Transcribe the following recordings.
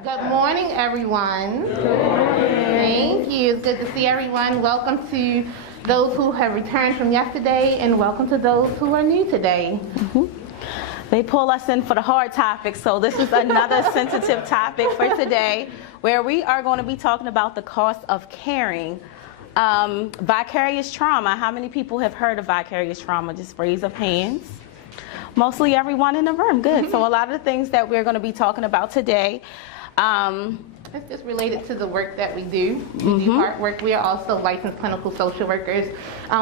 Good morning, everyone. Good morning. Thank you. It's good to see everyone. Welcome to those who have returned from yesterday, and welcome to those who are new today. They pull us in for the hard topics, so this is another sensitive topic for today, where we are going to be talking about the cost of caring. Vicarious trauma. How many people have heard of vicarious trauma? Just raise of hands. Mostly everyone in the room. Good. So a lot of the things that we're going to be talking about today. It's just related to the work that we do. We do hard work. We are also licensed clinical social workers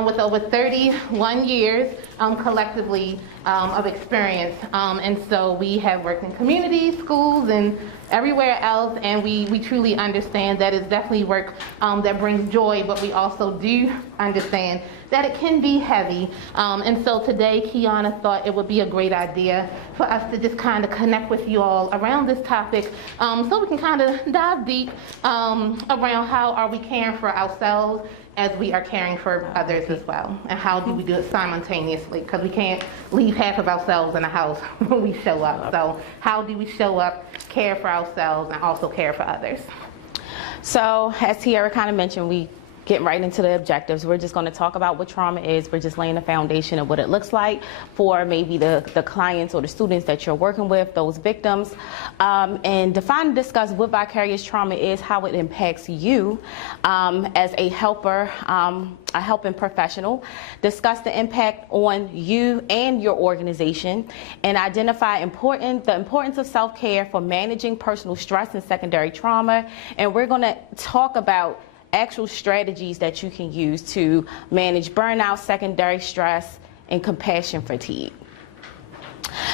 with over 31 years collectively of experience. And so we have worked in communities, schools, and everywhere else, and we truly understand that it's definitely work that brings joy, but we also do understand that it can be heavy. And so today, Kiana thought it would be a great idea for us to just kind of connect with you all around this topic so we can kind of dive deep around how are we caring for ourselves as we are caring for others as well, and how do we do it simultaneously, because we can't leave half of ourselves in the house when we show up. So how do we show up, care for ourselves, and also care for others? So as Tiara kind of mentioned, we get right into the objectives. We're just going to talk about what trauma is. We're just laying the foundation of what it looks like for maybe the clients or the students that you're working with, those victims, and define and discuss what vicarious trauma is, how it impacts you as a helper, a helping professional, discuss the impact on you and your organization, and identify the importance of self-care for managing personal stress and secondary trauma. And we're going to talk about actual strategies that you can use to manage burnout, secondary stress, and compassion fatigue.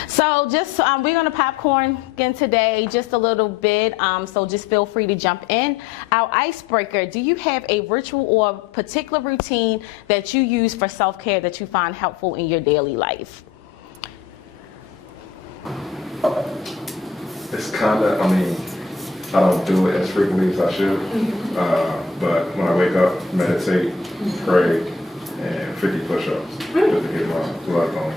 So just we're going to popcorn again today just a little bit, so just feel free to jump in. Our icebreaker: do you have a ritual or particular routine that you use for self-care that you find helpful in your daily life? It's kind of, I don't do it as frequently as I should, but when I wake up, meditate, pray, and 50 push-ups just to get my blood going.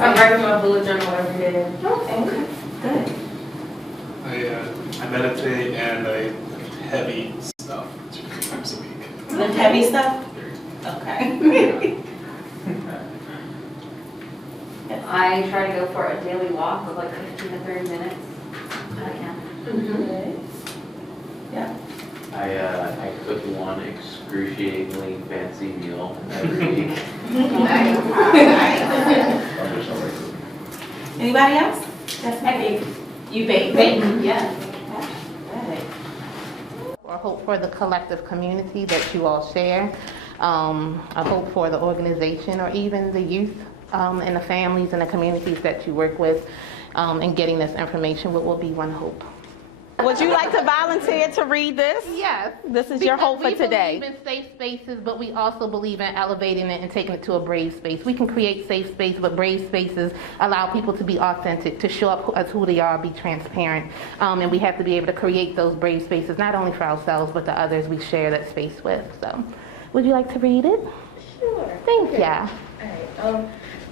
I'm writing my bullet journal every day. Okay, good. I meditate and I lift heavy stuff 2 times a week. Lift heavy stuff? Okay. I try to go for a daily walk of like 15 to 30 minutes. I can. Yeah. I cook one excruciatingly fancy meal every week. Anybody else? That's I bake. You bake? Yeah. I hope for the collective community that you all share. I hope for the organization or even the youth and the families and the communities that you work with and getting this information will be one hope. Would you like to volunteer to read this? Yes. This is your hope for today. We believe in safe spaces, but we also believe in elevating it and taking it to a brave space. We can create safe space, but brave spaces allow people to be authentic, to show up as who they are, be transparent. And we have to be able to create those brave spaces, not only for ourselves, but the others we share that space with. So, would you like to read it? Sure. Thank you. All right.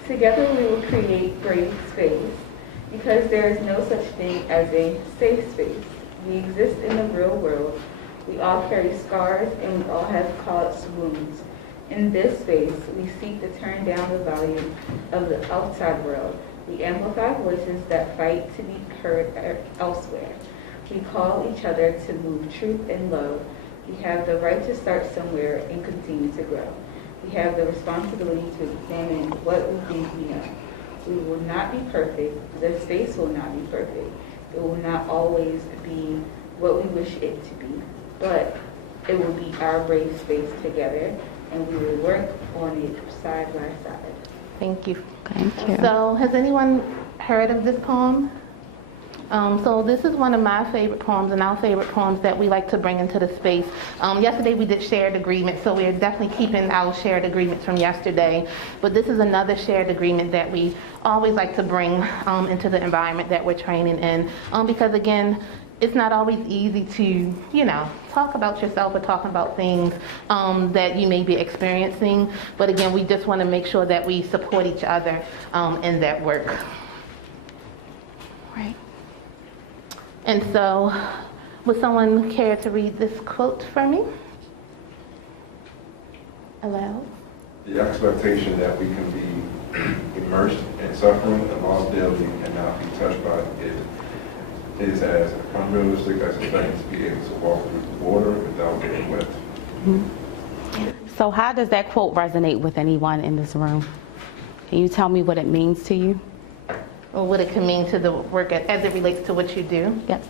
Together we will create brave space, because there is no such thing as a safe space. We exist in the real world. We all carry scars and we all have caused wounds. In this space, we seek to turn down the volume of the outside world. We amplify voices that fight to be heard elsewhere. We call each other to move truth and love. We have the right to start somewhere and continue to grow. We have the responsibility to examine what we think we know. We will not be perfect. The space will not be perfect. It will not always be what we wish it to be, but it will be our brave space together, and we will work on it side by side. Thank you. Thank you. So, has anyone heard of this poem? So this is one of my favorite poems and our favorite poems that we like to bring into the space. Yesterday we did shared agreement, so we're definitely keeping our shared agreements from yesterday. But this is another shared agreement that we always like to bring into the environment that we're training in. Because again, it's not always easy to, talk about yourself or talk about things that you may be experiencing. But again, we just want to make sure that we support each other in that work. Right. And so, would someone care to read this quote for me? Aloud? The expectation that we can be immersed in suffering and loss daily and not be touched by it is as unrealistic as expecting to be able to walk through water without getting wet. So how does that quote resonate with anyone in this room? Can you tell me what it means to you? Or what it can mean to the work as it relates to what you do? Yes.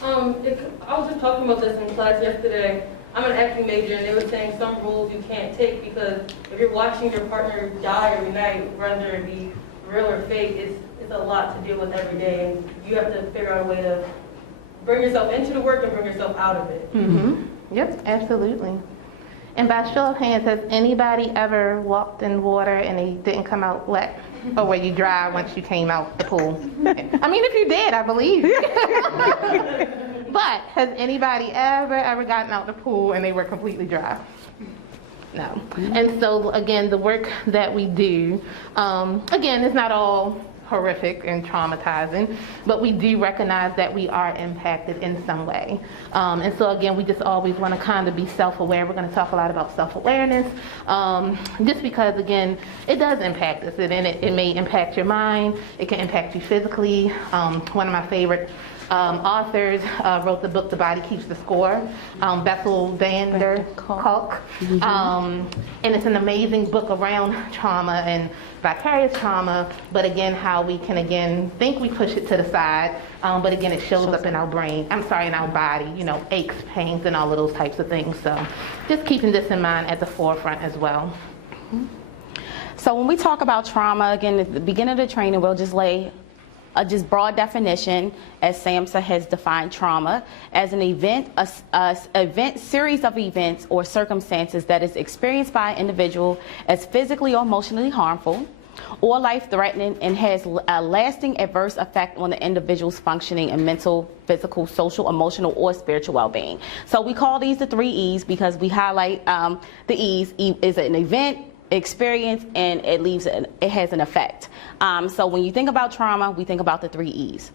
I was just talking about this in class yesterday. I'm an acting major, and they were saying some roles you can't take because if you're watching your partner die every night, whether it be real or fake, it's a lot to deal with every day, and you have to figure out a way to bring yourself into the work and bring yourself out of it. Mm-hmm. Yep, absolutely. And by show of hands, has anybody ever walked in water and they didn't come out wet? Or were you dry once you came out the pool? I mean, if you did, I believe you. But has anybody ever gotten out the pool and they were completely dry? No. And so, again, the work that we do, again, it's not all horrific and traumatizing, but we do recognize that we are impacted in some way. And so again, we just always want to kind of be self-aware. We're going to talk a lot about self-awareness, just because again, it does impact us, and it may impact your mind, it can impact you physically. One of my favorite authors wrote the book The Body Keeps the Score, Bessel van der Kolk. And it's an amazing book around trauma and vicarious trauma, but again, how we can again think we push it to the side, but again, it shows up in our brain, in our body, you know, aches, pains, and all of those types of things. So just keeping this in mind at the forefront as well. So when we talk about trauma, again, at the beginning of the training, we'll just lay a just broad definition, as SAMHSA has defined trauma, as an event, series of events or circumstances that is experienced by an individual as physically or emotionally harmful or life-threatening and has a lasting adverse effect on the individual's functioning and mental, physical, social, emotional, or spiritual well-being. So we call these the 3 E's because we highlight the E's. E is an event, experience, and it has an effect. So when you think about trauma, we think about the 3 E's.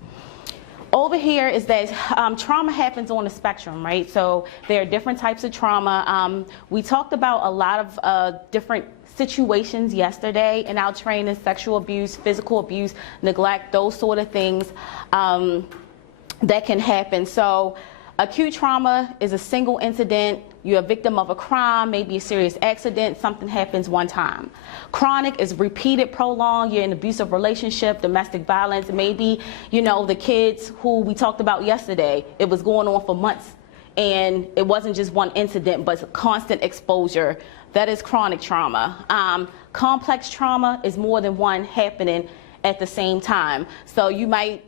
Over here is that trauma happens on a spectrum, right? So there are different types of trauma. We talked about a lot of different situations yesterday in our training: sexual abuse, physical abuse, neglect, those sort of things that can happen. So acute trauma is a single incident. You're a victim of a crime, maybe a serious accident, something happens one time. Chronic is repeated, prolonged, you're in an abusive relationship, domestic violence, maybe, you know, the kids who we talked about yesterday, it was going on for months and it wasn't just one incident, but constant exposure. That is chronic trauma. Complex trauma is more than one happening at the same time. So you might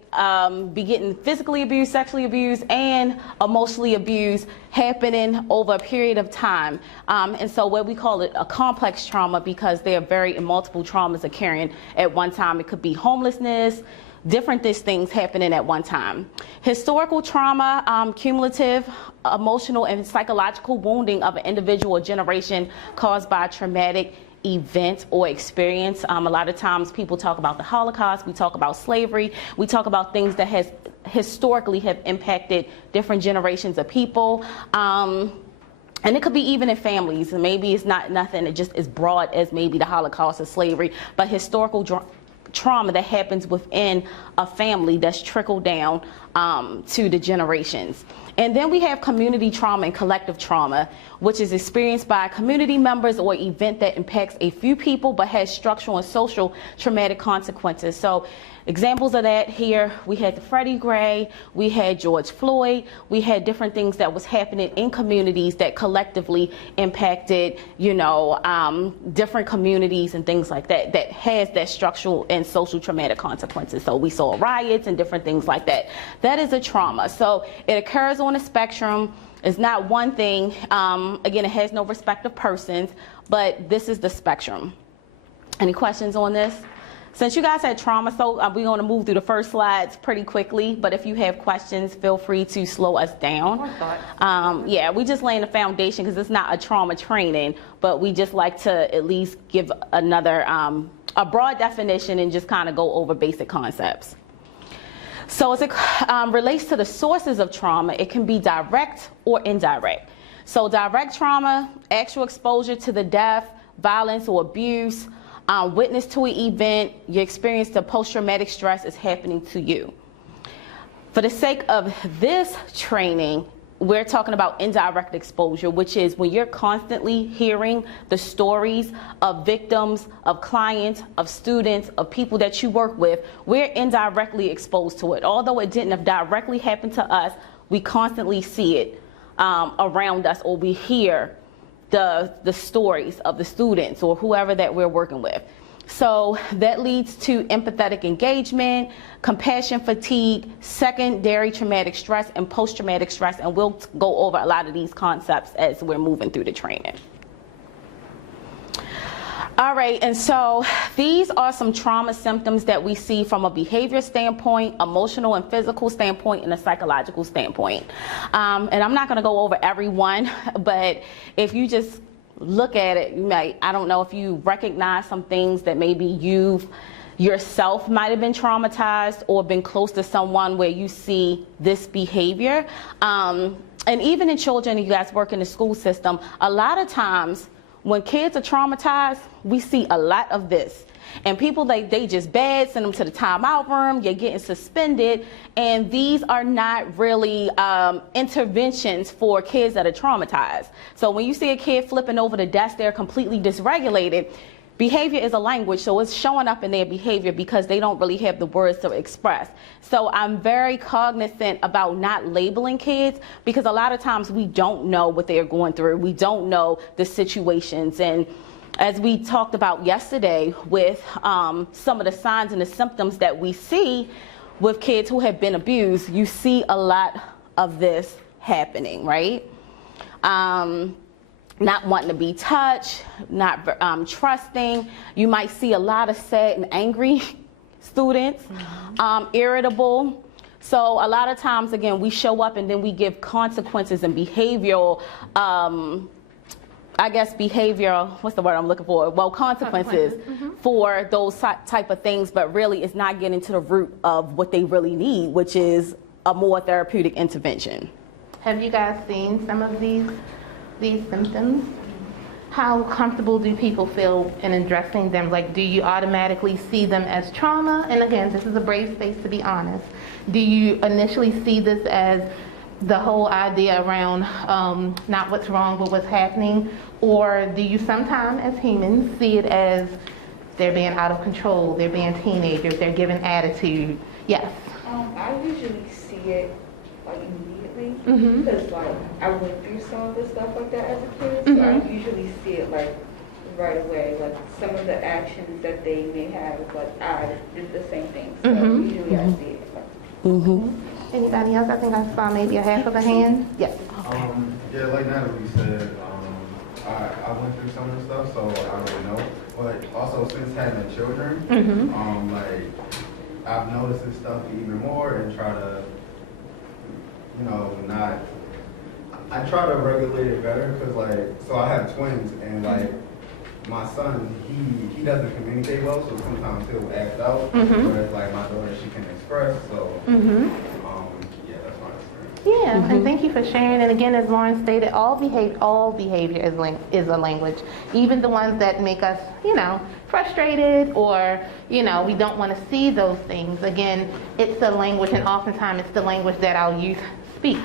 be getting physically abused, sexually abused, and emotionally abused happening over a period of time. And so what we call it a complex trauma, because there are multiple traumas occurring at one time. It could be homelessness, different things happening at one time. Historical trauma, cumulative emotional and psychological wounding of an individual or generation caused by a traumatic event or experience. A lot of times people talk about the Holocaust, we talk about slavery, we talk about things that has historically have impacted different generations of people. And it could be even in families, and maybe it's not nothing that just as broad as maybe the Holocaust or slavery, but historical trauma that happens within a family that's trickled down to the generations. And then we have community trauma and collective trauma, which is experienced by community members or event that impacts a few people but has structural and social traumatic consequences. So examples of that here, we had the Freddie Gray, we had George Floyd, we had different things that was happening in communities that collectively impacted, you know, different communities and things like that, that has that structural and social traumatic consequences. So we saw riots and different things like that. That is a trauma. So it occurs on a spectrum. It's not one thing. Again, it has no respect of persons, but this is the spectrum. Any questions on this? Since you guys had trauma, so we're going to move through the first slides pretty quickly, but if you have questions, feel free to slow us down. Yeah, we just laying the foundation because it's not a trauma training, but we just like to at least give another, a broad definition and just kind of go over basic concepts. So as it relates to the sources of trauma, it can be direct or indirect. So direct trauma, actual exposure to the death, violence, or abuse, witness to an event, you experience the post-traumatic stress is happening to you. For the sake of this training, we're talking about indirect exposure, which is when you're constantly hearing the stories of victims, of clients, of students, of people that you work with. We're indirectly exposed to it. Although it didn't have directly happened to us, we constantly see it around us, or we hear the stories of the students or whoever that we're working with. So that leads to empathetic engagement, compassion fatigue, secondary traumatic stress, and post-traumatic stress. And we'll go over a lot of these concepts as we're moving through the training. All right, and so these are some trauma symptoms that we see from a behavior standpoint, emotional and physical standpoint, and a psychological standpoint. And I'm not going to go over every one, but if you just look at it, you might, I don't know if you recognize some things that maybe you've yourself might have been traumatized or been close to someone where you see this behavior. And even in children, you guys work in the school system, a lot of times when kids are traumatized, we see a lot of this. And people, they just bad, send them to the timeout room, you're getting suspended, and these are not really interventions for kids that are traumatized. So when you see a kid flipping over the desk, they're completely dysregulated. Behavior is a language, so it's showing up in their behavior because they don't really have the words to express. So I'm very cognizant about not labeling kids, because a lot of times we don't know what they're going through. We don't know the situations. And as we talked about yesterday with some of the signs and the symptoms that we see with kids who have been abused, you see a lot of this happening, right? Not wanting to be touched, not trusting. You might see a lot of sad and angry students, irritable. So a lot of times, again, we show up and then we give consequences and behavioral, what's the word I'm looking for? Well, consequences for those type of things, but really it's not getting to the root of what they really need, which is a more therapeutic intervention. Have you guys seen some of these symptoms? How comfortable do people feel in addressing them? Like, do you automatically see them as trauma? And again, this is a brave space to be honest. Do you initially see this as the whole idea around not what's wrong, but what's happening? Or do you sometimes, as humans, see it as they're being out of control, they're being teenagers, they're giving attitude? Yes. I usually see it like immediately, because like I went through some of the stuff like that as a kid, so I usually see it like right away, like some of the actions that they may have, like I did the same thing, so usually I see it. Anybody else? I think I saw maybe a half of a hand. Yes. Yeah, like Natalie said, I went through some of the stuff, so I don't know. But also, since having children, like I've noticed this stuff even more and try to, I try to regulate it better, because like, so I have twins, and like my son, he doesn't communicate well, so sometimes he'll act out, whereas like my daughter, she can express, so yeah, that's my experience. Yeah, and thank you for sharing. And again, as Lauren stated, all behavior is a language. Even the ones that make us, frustrated, or, we don't want to see those things. Again, it's the language, and oftentimes it's the language that our youth speak.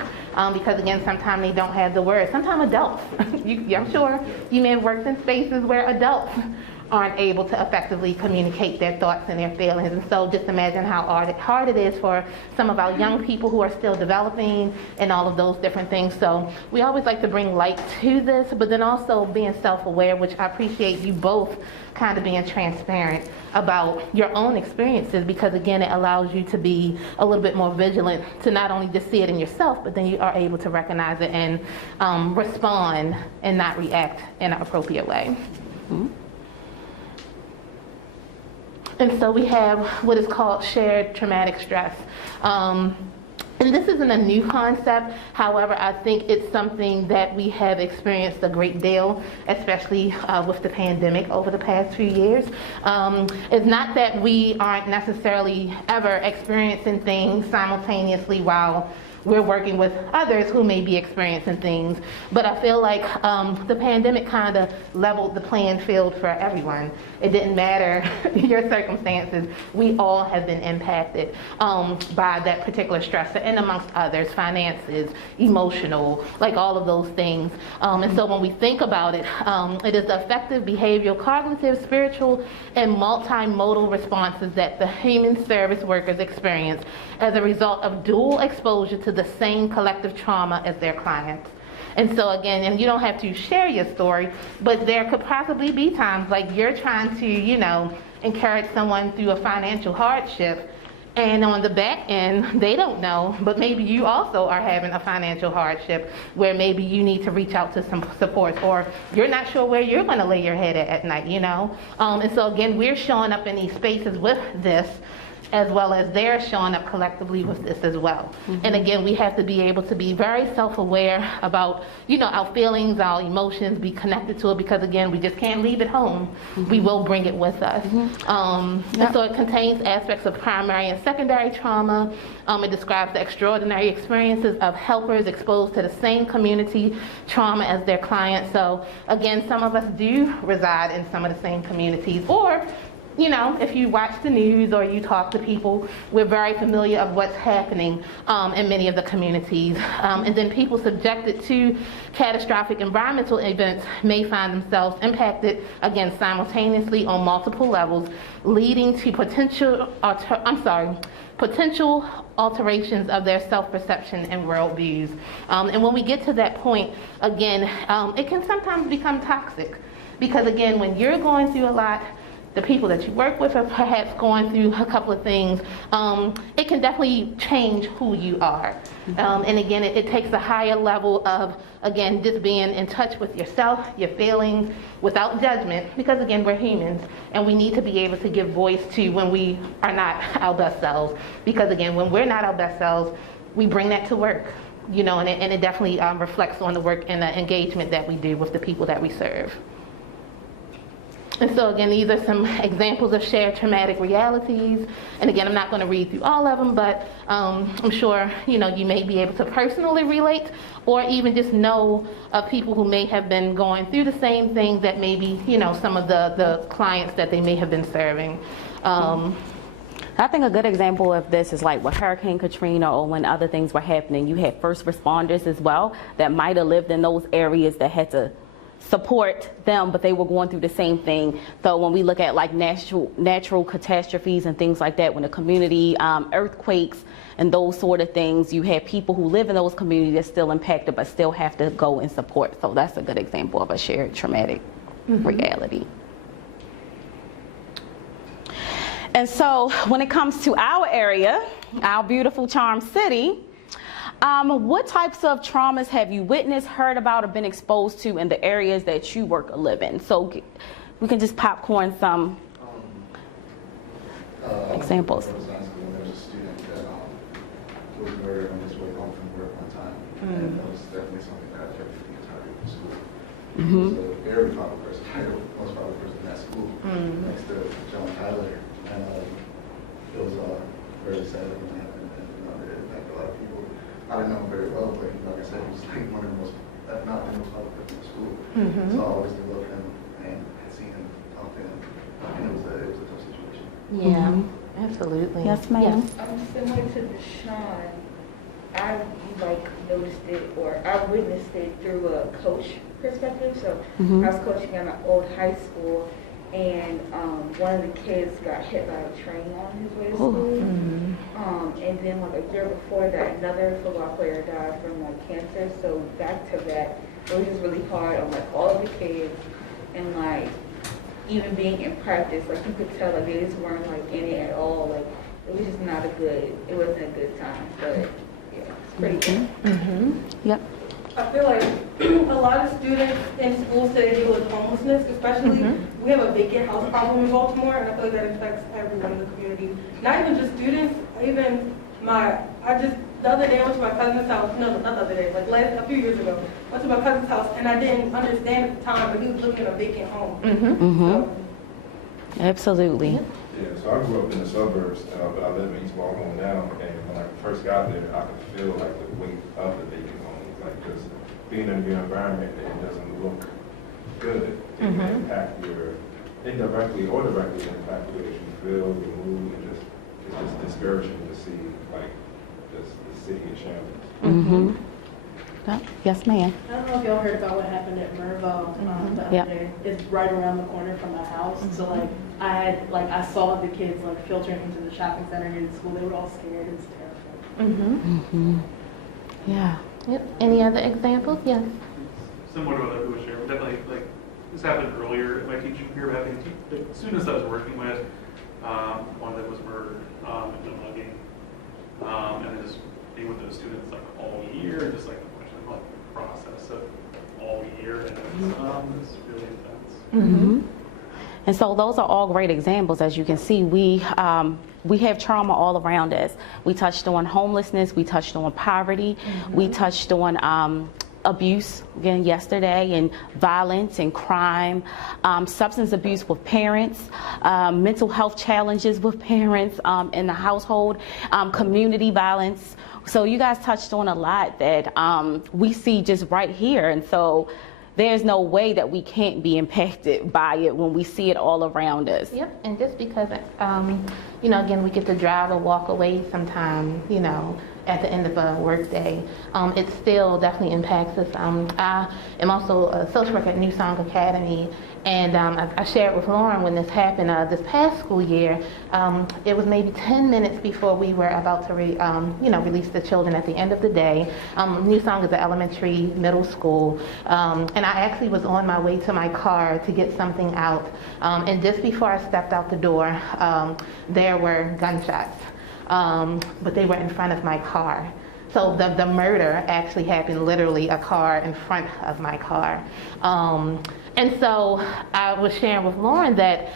Because again, sometimes they don't have the words. Sometimes adults, I'm sure you may have worked in spaces where adults aren't able to effectively communicate their thoughts and their feelings. And so just imagine how hard it is for some of our young people who are still developing and all of those different things. So we always like to bring light to this, but then also being self-aware, which I appreciate you both kind of being transparent about your own experiences, because again, it allows you to be a little bit more vigilant to not only just see it in yourself, but then you are able to recognize it and respond and not react in an appropriate way. And so we have what is called shared traumatic stress. And this isn't a new concept. However, I think it's something that we have experienced a great deal, especially with the pandemic over the past few years. It's not that we aren't necessarily ever experiencing things simultaneously while we're working with others who may be experiencing things, but I feel like the pandemic kind of leveled the playing field for everyone. It didn't matter your circumstances. We all have been impacted by that particular stressor, and amongst others, finances, emotional, like all of those things. And so when we think about it, it is the effective behavioral, cognitive, spiritual, and multimodal responses that the human service workers experience as a result of dual exposure to the same collective trauma as their clients. And so again, and you don't have to share your story, but there could possibly be times like you're trying to, you know, encourage someone through a financial hardship, and on the back end, they don't know, but maybe you also are having a financial hardship where maybe you need to reach out to some support, or you're not sure where you're going to lay your head at night, you know? And so again, we're showing up in these spaces with this, as well as they're showing up collectively with this as well. And again, we have to be able to be very self-aware about, you know, our feelings, our emotions, be connected to it, because again, we just can't leave it home. We will bring it with us. And so it contains aspects of primary and secondary trauma. It describes the extraordinary experiences of helpers exposed to the same community trauma as their clients. So again, some of us do reside in some of the same communities, or you know, if you watch the news or you talk to people, we're very familiar of what's happening in many of the communities. And then people subjected to catastrophic environmental events may find themselves impacted, again, simultaneously on multiple levels, leading to potential alterations of their self-perception and worldviews. And when we get to that point, again, it can sometimes become toxic, because again, when you're going through a lot, the people that you work with are perhaps going through a couple of things, it can definitely change who you are. And again, it takes a higher level of, again, just being in touch with yourself, your feelings, without judgment, because again, we're humans, and we need to be able to give voice to when we are not our best selves. Because again, when we're not our best selves, we bring that to work, you know, and it definitely reflects on the work and the engagement that we do with the people that we serve. And so again, these are some examples of shared traumatic realities. And again, I'm not going to read through all of them, but I'm sure, you know, you may be able to personally relate, or even just know of people who may have been going through the same thing that maybe, you know, some of the clients that they may have been serving. I think a good example of this is like with Hurricane Katrina, or when other things were happening, you had first responders as well that might have lived in those areas that had to support them, but they were going through the same thing. So when we look at like natural catastrophes and things like that, when the community, earthquakes and those sort of things, you have people who live in those communities that's still impacted but still have to go and support. So that's a good example of a shared traumatic reality. And so when it comes to our area, our beautiful Charm City, what types of traumas have you witnessed, heard about, or been exposed to in the areas that you work or live in? So we can just popcorn some examples. When I was in high school, there was a student that was murdered on his way home from work one time. And that was definitely something that affected the entire school. He was a very popular person, the most popular person in that school, next to John Tyler. And it was very sad when it happened, and it impacted a lot of people. I didn't know him very well, but like I said, he was like one of the most, if not the most popular person in school. So I always loved him and had seen him often, and it was a tough situation. Yeah, absolutely. Yes, ma'am. Similar to Deshaun, I noticed it, or I witnessed it through a coach perspective. So I was coaching at my old high school, and one of the kids got hit by a train on his way to school. And then like a year before that, another football player died from like cancer. So back to that, it was just really hard on like all of the kids, and like even being in practice, like you could tell like they just weren't like in it at all. Like it was just not it wasn't a good time. But yeah, it's pretty good. Yep. I feel like a lot of students in schools today deal with homelessness, especially we have a vacant house problem in Baltimore, and I feel like that affects everyone in the community. Not even just students, even The other day I went to my cousin's house, no, not the other day, like a few years ago. Went to my cousin's house and I didn't understand at the time, but he was looking at a vacant home. So, Absolutely. Yeah, so I grew up in the suburbs, but I live in East Baltimore now, and when I first got there, I could feel like the weight of the vacant homes, like just being in your environment, it doesn't look good. It can impact your, indirectly or directly impact the way that you feel, your mood, and just, it's just discouraging to see, like, just the city in shambles. Yes, ma'am. I don't know if y'all heard about what happened at Mervo the other day. It's right around the corner from my house. So I saw the kids like filtering into the shopping center near the school. They were all scared. It was terrifying. Yeah. Yep. Any other examples? Yes. Similar to what other people share, but definitely, like, this happened earlier at my teaching career, having the students I was working with, one that was murdered in the mugging, and then just being with those students like all year, and just like the process of all year, and it's really intense. And so those are all great examples. As you can see, we have trauma all around us. We touched on homelessness, we touched on poverty, we touched on abuse again yesterday, and violence and crime, substance abuse with parents, mental health challenges with parents in the household, community violence. So you guys touched on a lot that we see just right here, and so there's no way that we can't be impacted by it when we see it all around us. Yep, and just because, again, we get to drive or walk away sometime, at the end of a work day, it still definitely impacts us. I am also a social worker at New Song Academy, and I shared with Lauren when this happened this past school year. It was maybe 10 minutes before we were about to release the children at the end of the day. New Song is an elementary, middle school, and I actually was on my way to my car to get something out, and just before I stepped out the door, there were gunshots. But they were in front of my car. So the murder actually happened literally a car in front of my car. And so I was sharing with Lauren that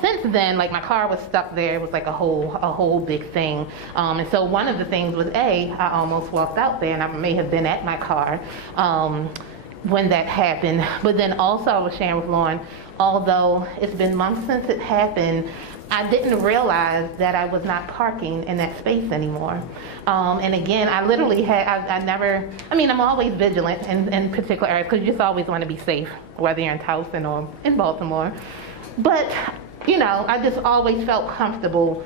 since then, like, my car was stuck there. It was like a whole big thing. And so one of the things was, I almost walked out there, and I may have been at my car when that happened. But then also I was sharing with Lauren, although it's been months since it happened, I didn't realize that I was not parking in that space anymore. And again, I literally I'm always vigilant in particular areas, because you just always want to be safe, whether you're in Towson or in Baltimore. But, I just always felt comfortable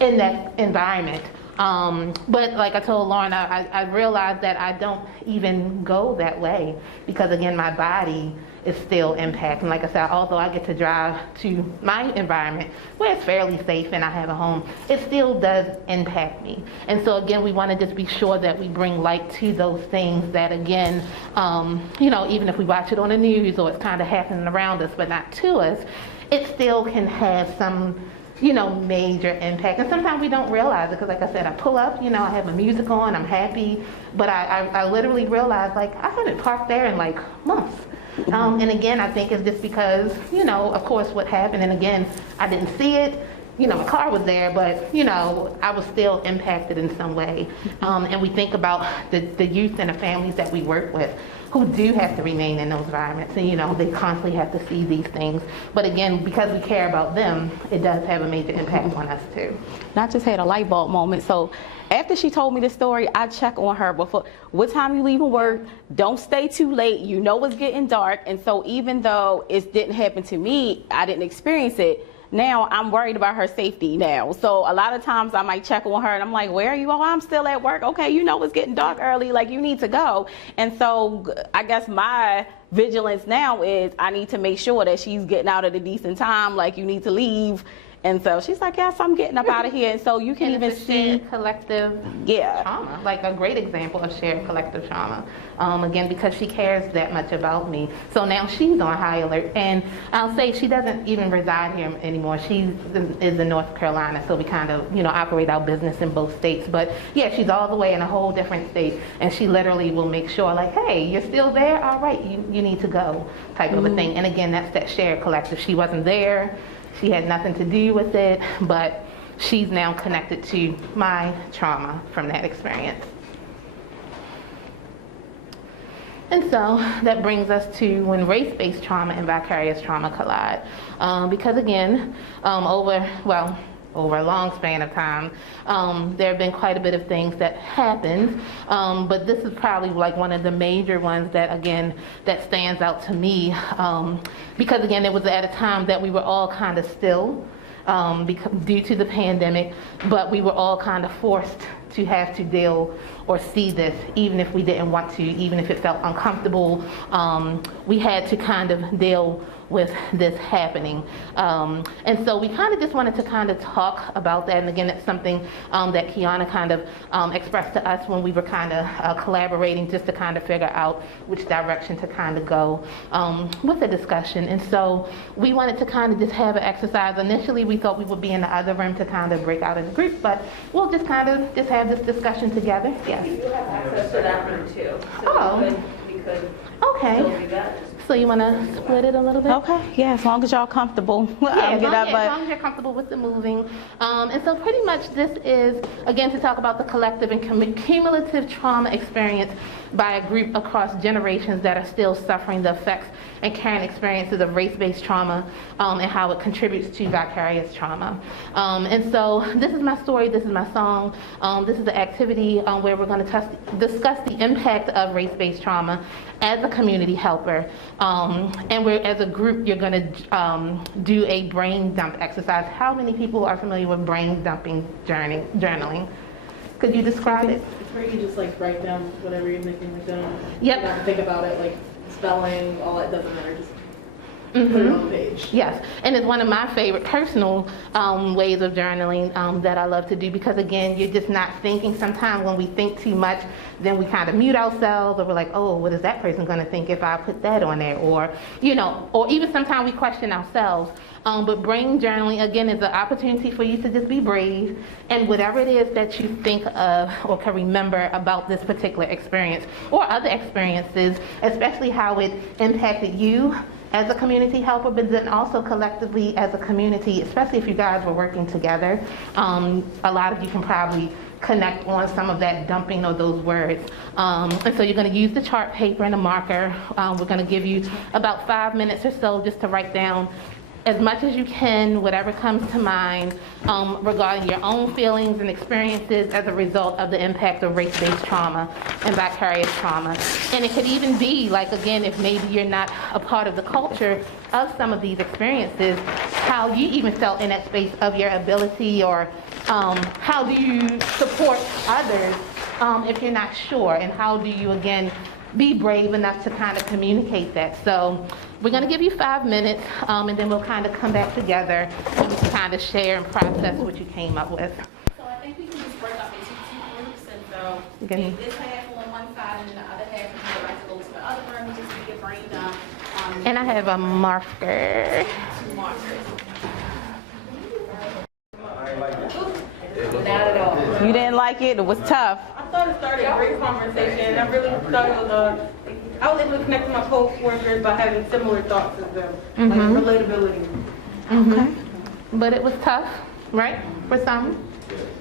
in that environment. But like I told Lauren, I realized that I don't even go that way, because again, my body is still impacted. Like I said, although I get to drive to my environment where it's fairly safe and I have a home, it still does impact me. And so again, we want to just be sure that we bring light to those things that, again, even if we watch it on the news or it's kind of happening around us but not to us, it still can have some major impact. And sometimes we don't realize it, because like I said, I pull up, I have my music on, I'm happy, but I literally realize, like, I haven't parked there in like months. And again, I think it's just because, of course, what happened, and again, I didn't see it, my car was there, but, I was still impacted in some way. And we think about the youth and the families that we work with who do have to remain in those environments, and, they constantly have to see these things. But again, because we care about them, it does have a major impact on us too. And I just had a light bulb moment. So after she told me the story, I check on her before, what time you leaving work? Don't stay too late. It's getting dark. And so even though it didn't happen to me, I didn't experience it, now I'm worried about her safety now. So a lot of times I might check on her and I'm like, where are you? Oh, I'm still at work. Okay, it's getting dark early. Like, you need to go. And so I guess my vigilance now is I need to make sure that she's getting out at a decent time. Like, you need to leave. And so she's like, yes, I'm getting up out of here. And so you can even see collective trauma, like a great example of shared collective trauma. Again, because she cares that much about me. So now she's on high alert. And I'll say she doesn't even reside here anymore. She is in North Carolina. So we kind of, operate our business in both states. But yeah, she's all the way in a whole different state. And she literally will make sure, like, hey, you're still there? All right, you need to go, type of a thing. And again, that's that shared collective. She wasn't there. She had nothing to do with it, but she's now connected to my trauma from that experience. And so that brings us to when race-based trauma and vicarious trauma collide. Because again, over a long span of time, there have been quite a bit of things that happened, but this is probably like one of the major ones that, again, that stands out to me, because again, it was at a time that we were all kind of still, due to the pandemic, but we were all kind of forced to have to deal or see this, even if we didn't want to, even if it felt uncomfortable. We had to kind of deal with this happening. And so we kind of just wanted to kind of talk about that. And again, it's something that Kiana kind of expressed to us when we were kind of collaborating, just to kind of figure out which direction to kind of go with the discussion. And so we wanted to kind of just have an exercise. Initially, we thought we would be in the other room to kind of break out as a group, but we'll just kind of just have this discussion together. Yes. You have access to that room too. Oh. We could Okay. still do that. So you want to split it a little bit? Okay, yeah, as long as y'all comfortable. Yeah, I'll get up, as but long as you're comfortable with the moving. And so pretty much this is, again, to talk about the collective and cumulative trauma experience by a group across generations that are still suffering the effects and carrying experiences of race-based trauma, and how it contributes to vicarious trauma. And so this is my story, this is my song, this is the activity where we're going to discuss the impact of race-based trauma as a community helper. And we're, as a group, you're going to do a brain dump exercise. How many people are familiar with brain dumping journaling? Could you describe it? It's where you just like write down whatever you're thinking down. Yep. You don't think about it, like spelling, all that doesn't matter. Just put it on the page. Yes, and it's one of my favorite personal ways of journaling that I love to do, because again, you're just not thinking. Sometimes when we think too much, then we kind of mute ourselves, or we're like, oh, what is that person going to think if I put that on there? Or, you know, or even sometimes we question ourselves. But brain journaling, again, is an opportunity for you to just be brave, and whatever it is that you think of or can remember about this particular experience or other experiences, especially how it impacted you as a community helper, but then also collectively as a community, especially if you guys were working together. A lot of you can probably connect on some of that dumping of those words. And so you're going to use the chart paper and a marker. We're going to give you about 5 minutes or so just to write down as much as you can, whatever comes to mind regarding your own feelings and experiences as a result of the impact of race-based trauma and vicarious trauma. And it could even be, like, again, if maybe you're not a part of the culture of some of these experiences, how you even felt in that space of your ability, or how do you support others if you're not sure, and how do you, again, be brave enough to kind of communicate that. So we're going to give you 5 minutes, and then we'll kind of come back together and we can kind of share and process what you came up with. So I think we can just break up into 2 groups, and so Okay. this half on one side, and then the other half, if you would like to go to the other room and just do your brain dump. And I have a marker. 2 markers. Not at all. you didn't like it, it was tough. I thought it started a great conversation. I really thought it was, I was able to connect with my co-workers by having similar thoughts as them, like relatability. Okay. But it was tough, right, for some?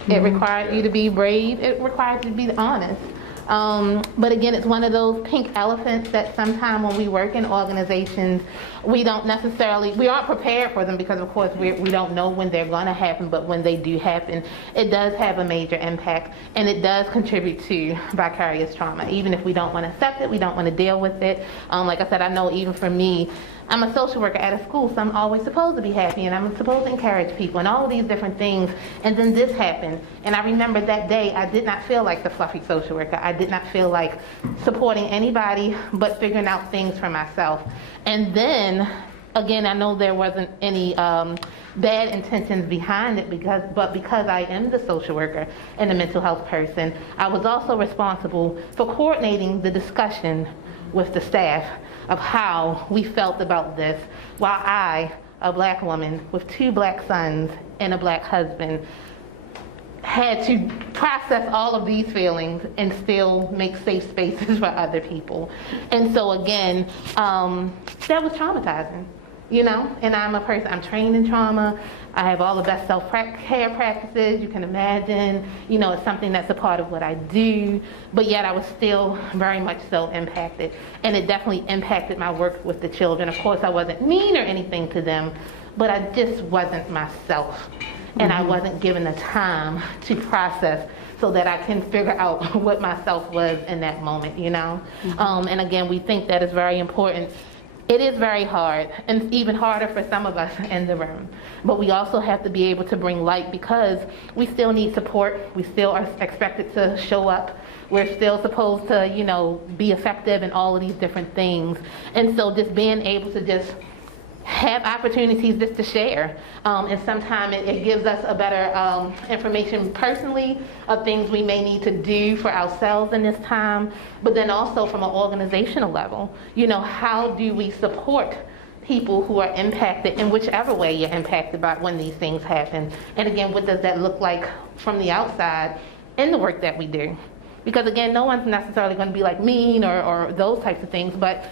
It required you to be brave. It required you to be honest. But again, it's one of those pink elephants that sometimes when we work in organizations, we aren't prepared for them, because of course we don't know when they're going to happen, but when they do happen, it does have a major impact, and it does contribute to vicarious trauma. Even if we don't want to accept it, we don't want to deal with it. Like I said, I know even for me, I'm a social worker at a school, so I'm always supposed to be happy, and I'm supposed to encourage people and all of these different things. And then this happened, and I remember that day I did not feel like the fluffy social worker. I did not feel like supporting anybody, but figuring out things for myself. And then, again, I know there wasn't any bad intentions behind it, but because I am the social worker and the mental health person, I was also responsible for coordinating the discussion with the staff of how we felt about this, while I, a black woman with 2 black sons and a black husband, had to process all of these feelings and still make safe spaces for other people. And so again, that was traumatizing. you know, and I'm trained in trauma. I have all the best self-care practices you can imagine. You know, it's something that's a part of what I do, but yet I was still very much so impacted. And it definitely impacted my work with the children. Of course, I wasn't mean or anything to them, but I just wasn't myself. And I wasn't given the time to process so that I can figure out what myself was in that moment, you know? And again, we think that is very important. It is very hard, and even harder for some of us in the room. But we also have to be able to bring light because we still need support. We still are expected to show up. We're still supposed to, you know, be effective in all of these different things. And so just being able to just have opportunities just to share. And sometimes it gives us a better information personally of things we may need to do for ourselves in this time, but then also from an organizational level. You know, how do we support people who are impacted in whichever way you're impacted by when these things happen? And again, what does that look like from the outside in the work that we do? Because again, no one's necessarily going to be like mean or those types of things, but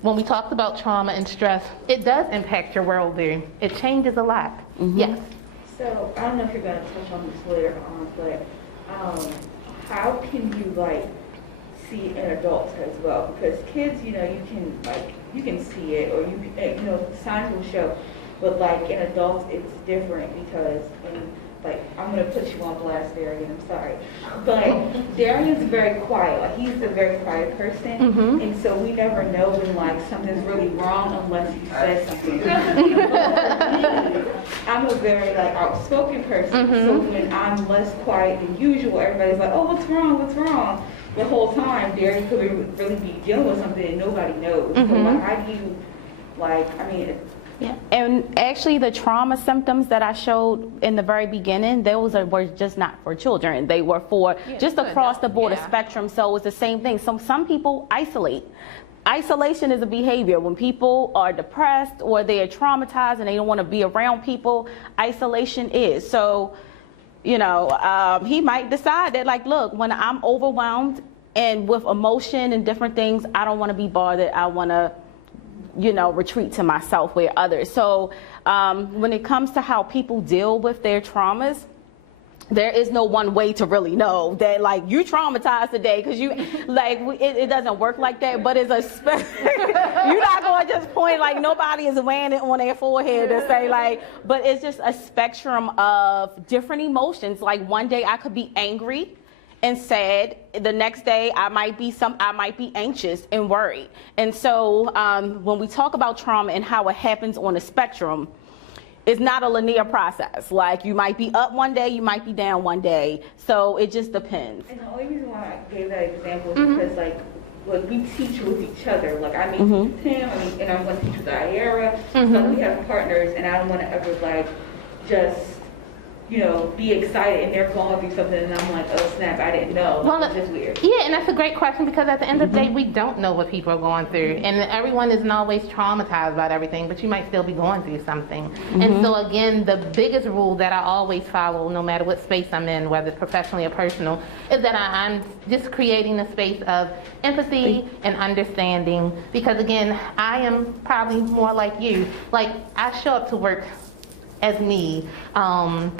when we talked about trauma and stress, it does impact your worldview. It changes a lot. Yes. So I don't know if you're going to touch on this later on, but how can you like see in adults as well? Because kids, you know, you can see it, or you know, signs will show, but like in adults, it's different because like, I'm going to put you on blast, Darian, I'm sorry. But Darian's very quiet. Like, he's a very quiet person. And so we never know when, like, something's really wrong unless he says something. I'm a very, like, outspoken person. So when I'm less quiet than usual, everybody's like, oh, what's wrong? What's wrong? The whole time, Darian could really be dealing with something and nobody knows. So, like, how do you, like, I mean... Yeah, and actually the trauma symptoms that I showed in the very beginning, those were just not for children. They were for just across the board, a spectrum. So it's the same thing. So some people isolate. Isolation is a behavior. When people are depressed or they are traumatized and they don't want to be around people, isolation is. So, you know, he might decide that, like, look, when I'm overwhelmed and with emotion and different things, I don't want to be bothered. I want to, you know, retreat to myself where others. So when it comes to how people deal with their traumas, there is no one way to really know that, like, you traumatized today, because you, like, it doesn't work like that. But it's you're not going to just point, like, nobody is weighing it on their forehead and say, like, but it's just a spectrum of different emotions. Like, one day I could be angry and sad. The next day I might be anxious and worried. And so when we talk about trauma and how it happens on a spectrum, it's not a linear process. Like, you might be up one day, you might be down one day. So it just depends. And the only reason why I gave that example is because, like we teach with each other. Like, I may teach with him, and I'm going to teach with Iara. So we have partners, and I don't want to ever, like, just, you know, be excited and they're going through something and I'm like, oh snap, I didn't know. Well, it's just weird. Yeah, and that's a great question, because at the end of the day, we don't know what people are going through. And everyone isn't always traumatized about everything, but you might still be going through something. And so again, the biggest rule that I always follow, no matter what space I'm in, whether it's professionally or personal, is that I'm just creating a space of empathy and understanding. Because again, I am probably more like you. Like, I show up to work as me, and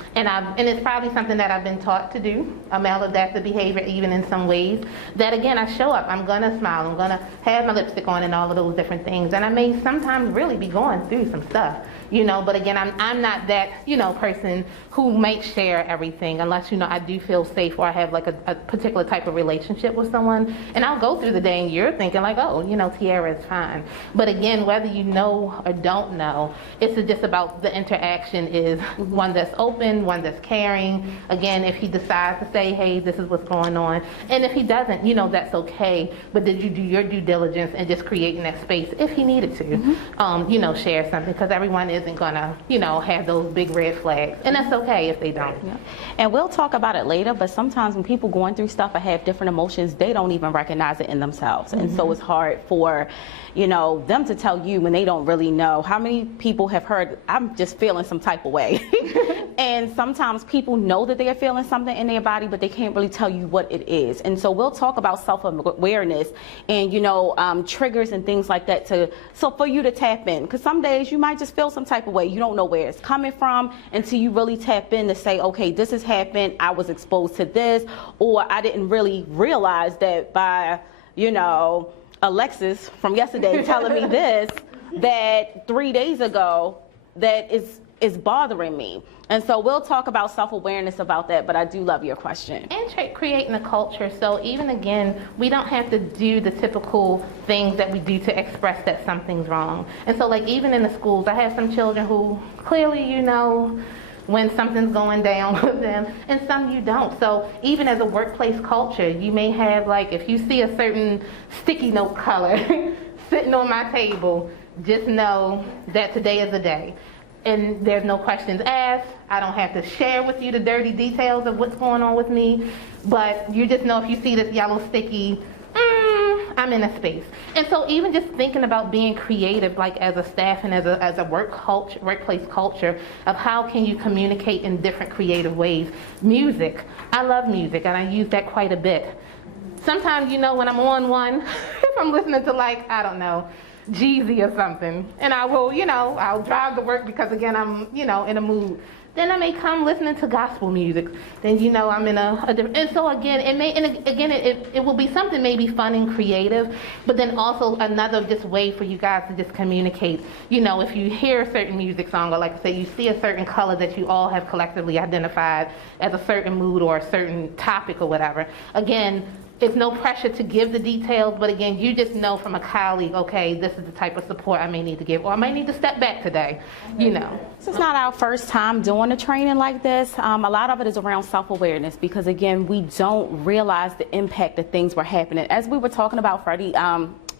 it's probably something that I've been taught to do, a maladaptive behavior even in some ways, that again, I show up, I'm gonna smile, I'm gonna have my lipstick on and all of those different things, and I may sometimes really be going through some stuff, you know, but again, I'm not that, you know, person who might share everything unless, you know, I do feel safe or I have like a particular type of relationship with someone, and I'll go through the day and you're thinking like, oh, you know, Tiara is fine. But again, whether you know or don't know, it's just about the interaction is one that's open, one that's caring. Again, if he decides to say, hey, this is what's going on, and if he doesn't, you know, that's okay, but did you do your due diligence and just creating that space if he needed to, you know, share something, because everyone isn't gonna, you know, have those big red flags, and that's okay if they don't. And we'll talk about it later, but sometimes when people going through stuff or have different emotions, they don't even recognize it in themselves. And so it's hard for, you know, them to tell you when they don't really know. How many people have heard, I'm just feeling some some type of way. And sometimes people know that they are feeling something in their body, but they can't really tell you what it is. And so we'll talk about self-awareness and, you know, triggers and things like that so for you to tap in. Because some days you might just feel some type of way. You don't know where it's coming from until you really tap in to say, okay, this has happened. I was exposed to this, or I didn't really realize that by, you know, Alexis from yesterday telling me this, that 3 days ago, that is bothering me. And so we'll talk about self-awareness about that, but I do love your question. And creating a culture. So even again, we don't have to do the typical things that we do to express that something's wrong. And so like even in the schools, I have some children who clearly, you know, when something's going down with them, and some you don't. So even as a workplace culture, you may have like, if you see a certain sticky note color sitting on my table, just know that today is the day. And there's no questions asked. I don't have to share with you the dirty details of what's going on with me, but you just know if you see this yellow sticky, I'm in a space. And so even just thinking about being creative, like as a staff and as a workplace culture of how can you communicate in different creative ways. Music, I love music and I use that quite a bit. Sometimes, you know, when I'm on one, if I'm listening to like, I don't know, Jeezy or something, and I will, you know, I'll drive to work because again, I'm, you know, in a mood. Then I may come listening to gospel music. Then, you know, I'm in a different, and so again, it will be something maybe fun and creative, but then also another just way for you guys to just communicate. You know, if you hear a certain music song, or like I say, you see a certain color that you all have collectively identified as a certain mood or a certain topic or whatever. Again, there's no pressure to give the details, but again, you just know from a colleague, okay, this is the type of support I may need to give, or I may need to step back today, you know. This is not our first time doing a training like this. A lot of it is around self-awareness because, again, we don't realize the impact that things were happening. As we were talking about, Freddie,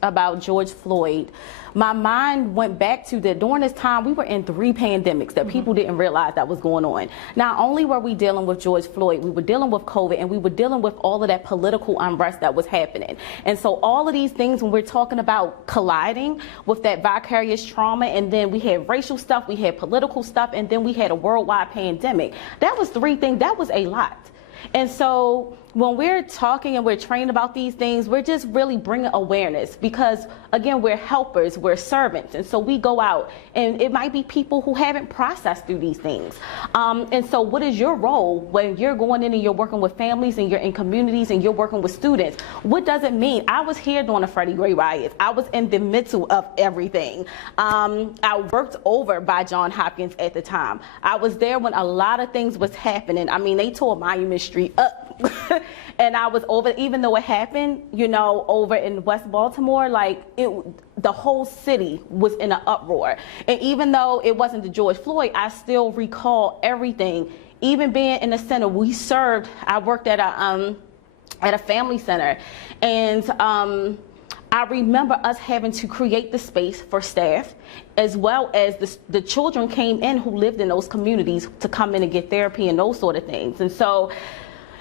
about George Floyd, my mind went back to that during this time we were in 3 pandemics that people didn't realize that was going on. Not only were we dealing with George Floyd, we were dealing with COVID, and we were dealing with all of that political unrest that was happening. And so all of these things, when we're talking about colliding with that vicarious trauma, and then we had racial stuff, we had political stuff, and then we had a worldwide pandemic. That was 3 things, that was a lot. And so when we're talking and we're training about these things, we're just really bringing awareness because, again, we're helpers, we're servants. And so we go out and it might be people who haven't processed through these things. And so what is your role when you're going in and you're working with families and you're in communities and you're working with students? What does it mean? I was here during the Freddie Gray riots. I was in the middle of everything. I worked over by Johns Hopkins at the time. I was there when a lot of things was happening. I mean, they tore Monument Street up. And I was over, even though it happened, you know, over in West Baltimore, like the whole city was in an uproar. And even though it wasn't the George Floyd, I still recall everything. Even being in the center, we served, I worked at a family center. And I remember us having to create the space for staff, as well as the children came in who lived in those communities to come in and get therapy and those sort of things. And so,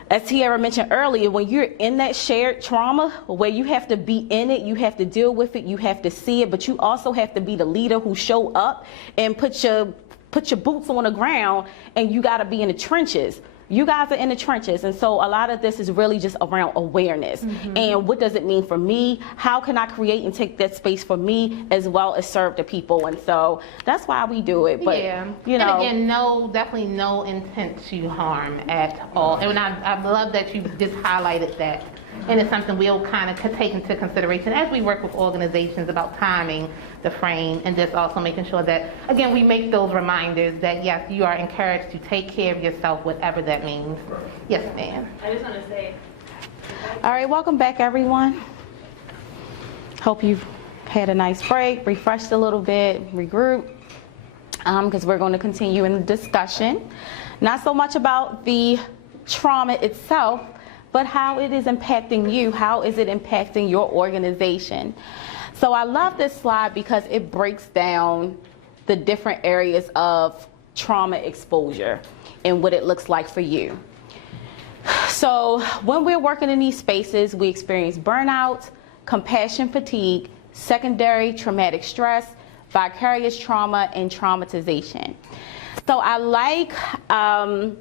as Tiara mentioned earlier, when you're in that shared trauma, where you have to be in it, you have to deal with it, you have to see it, but you also have to be the leader who show up and put your boots on the ground, and you got to be in the trenches. You guys are in the trenches, and so a lot of this is really just around awareness. And what does it mean for me? How can I create and take that space for me as well as serve the people? And so that's why we do it. But, yeah, you know, and again, definitely no intent to harm at all. And I love that you just highlighted that. And it's something we'll kind of take into consideration as we work with organizations about timing the frame, and just also making sure that, again, we make those reminders that, yes, you are encouraged to take care of yourself, whatever that means. Yes, ma'am. I just want to say. All right, welcome back, everyone. Hope you've had a nice break, refreshed a little bit, regroup, because we're going to continue in the discussion. Not so much about the trauma itself, but how it is impacting you. How is it impacting your organization? So I love this slide because it breaks down the different areas of trauma exposure and what it looks like for you. So when we're working in these spaces, we experience burnout, compassion fatigue, secondary traumatic stress, vicarious trauma, and traumatization. So I like how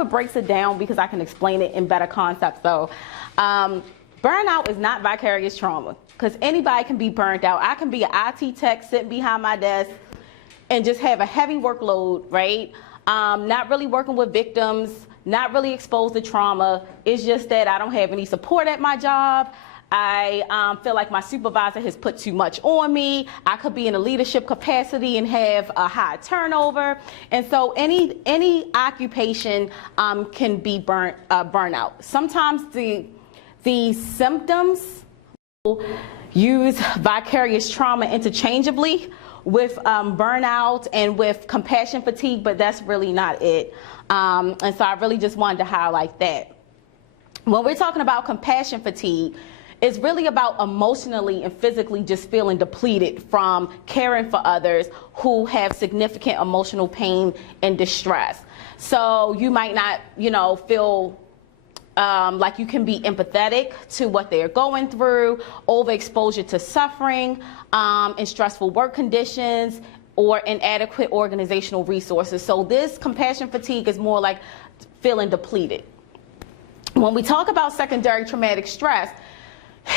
it breaks it down because I can explain it in better concepts. So burnout is not vicarious trauma because anybody can be burned out. I can be an IT tech sitting behind my desk and just have a heavy workload, right? Not really working with victims, not really exposed to trauma. It's just that I don't have any support at my job. I feel like my supervisor has put too much on me. I could be in a leadership capacity and have a high turnover. And so any occupation can be burnout. Sometimes the symptoms use vicarious trauma interchangeably with burnout and with compassion fatigue, but that's really not it. And so I really just wanted to highlight that. When we're talking about compassion fatigue, it's really about emotionally and physically just feeling depleted from caring for others who have significant emotional pain and distress. So you might not, feel like you can be empathetic to what they're going through, overexposure to suffering, in stressful work conditions, or inadequate organizational resources. So this compassion fatigue is more like feeling depleted. When we talk about secondary traumatic stress,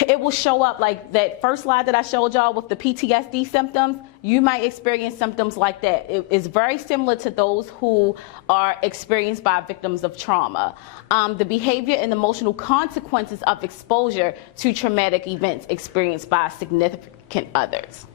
it will show up like that first slide that I showed y'all with the PTSD symptoms. You might experience symptoms like that. It is very similar to those who are experienced by victims of trauma. The behavior and emotional consequences of exposure to traumatic events experienced by significant others.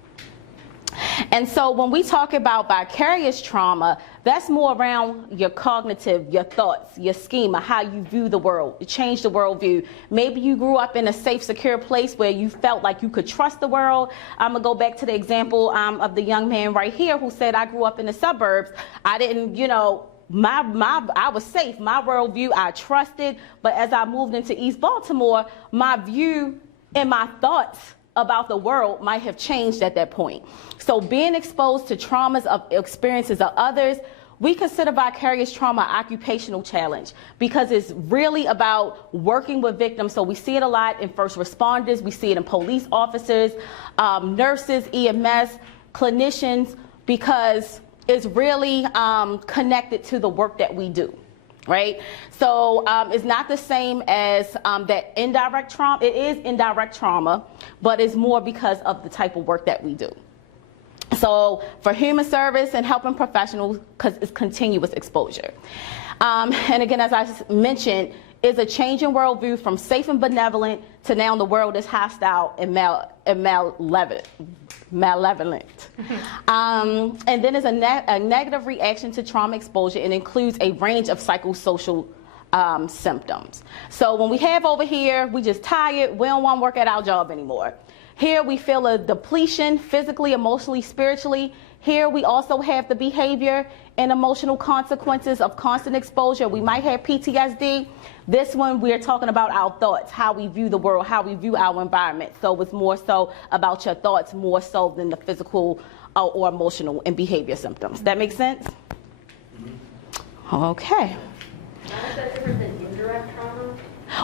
And so when we talk about vicarious trauma, that's more around your cognitive, your thoughts, your schema, how you view the world, change the worldview. Maybe you grew up in a safe, secure place where you felt like you could trust the world. I'm gonna go back to the example of the young man right here who said, I grew up in the suburbs. I didn't, I was safe, my worldview, I trusted. But as I moved into East Baltimore, my view and my thoughts about the world might have changed at that point. So being exposed to traumas of experiences of others, we consider vicarious trauma an occupational challenge because it's really about working with victims. So we see it a lot in first responders, we see it in police officers, nurses, EMS, clinicians, because it's really connected to the work that we do. Right? So it's not the same as that indirect trauma. It is indirect trauma, but it's more because of the type of work that we do. So for human service and helping professionals, because it's continuous exposure. And again, as I mentioned, is a change in worldview from safe and benevolent to now the world is hostile and malevolent. And then there's a negative reaction to trauma exposure and includes a range of psychosocial symptoms. So when we have over here, we just tired, we don't want to work at our job anymore. Here we feel a depletion physically, emotionally, spiritually. Here we also have the behavior and emotional consequences of constant exposure. We might have PTSD. This one we're talking about our thoughts, how we view the world, how we view our environment. So it's more so about your thoughts more so than the physical or emotional and behavior symptoms. That make sense? Okay. How is that different than indirect trauma?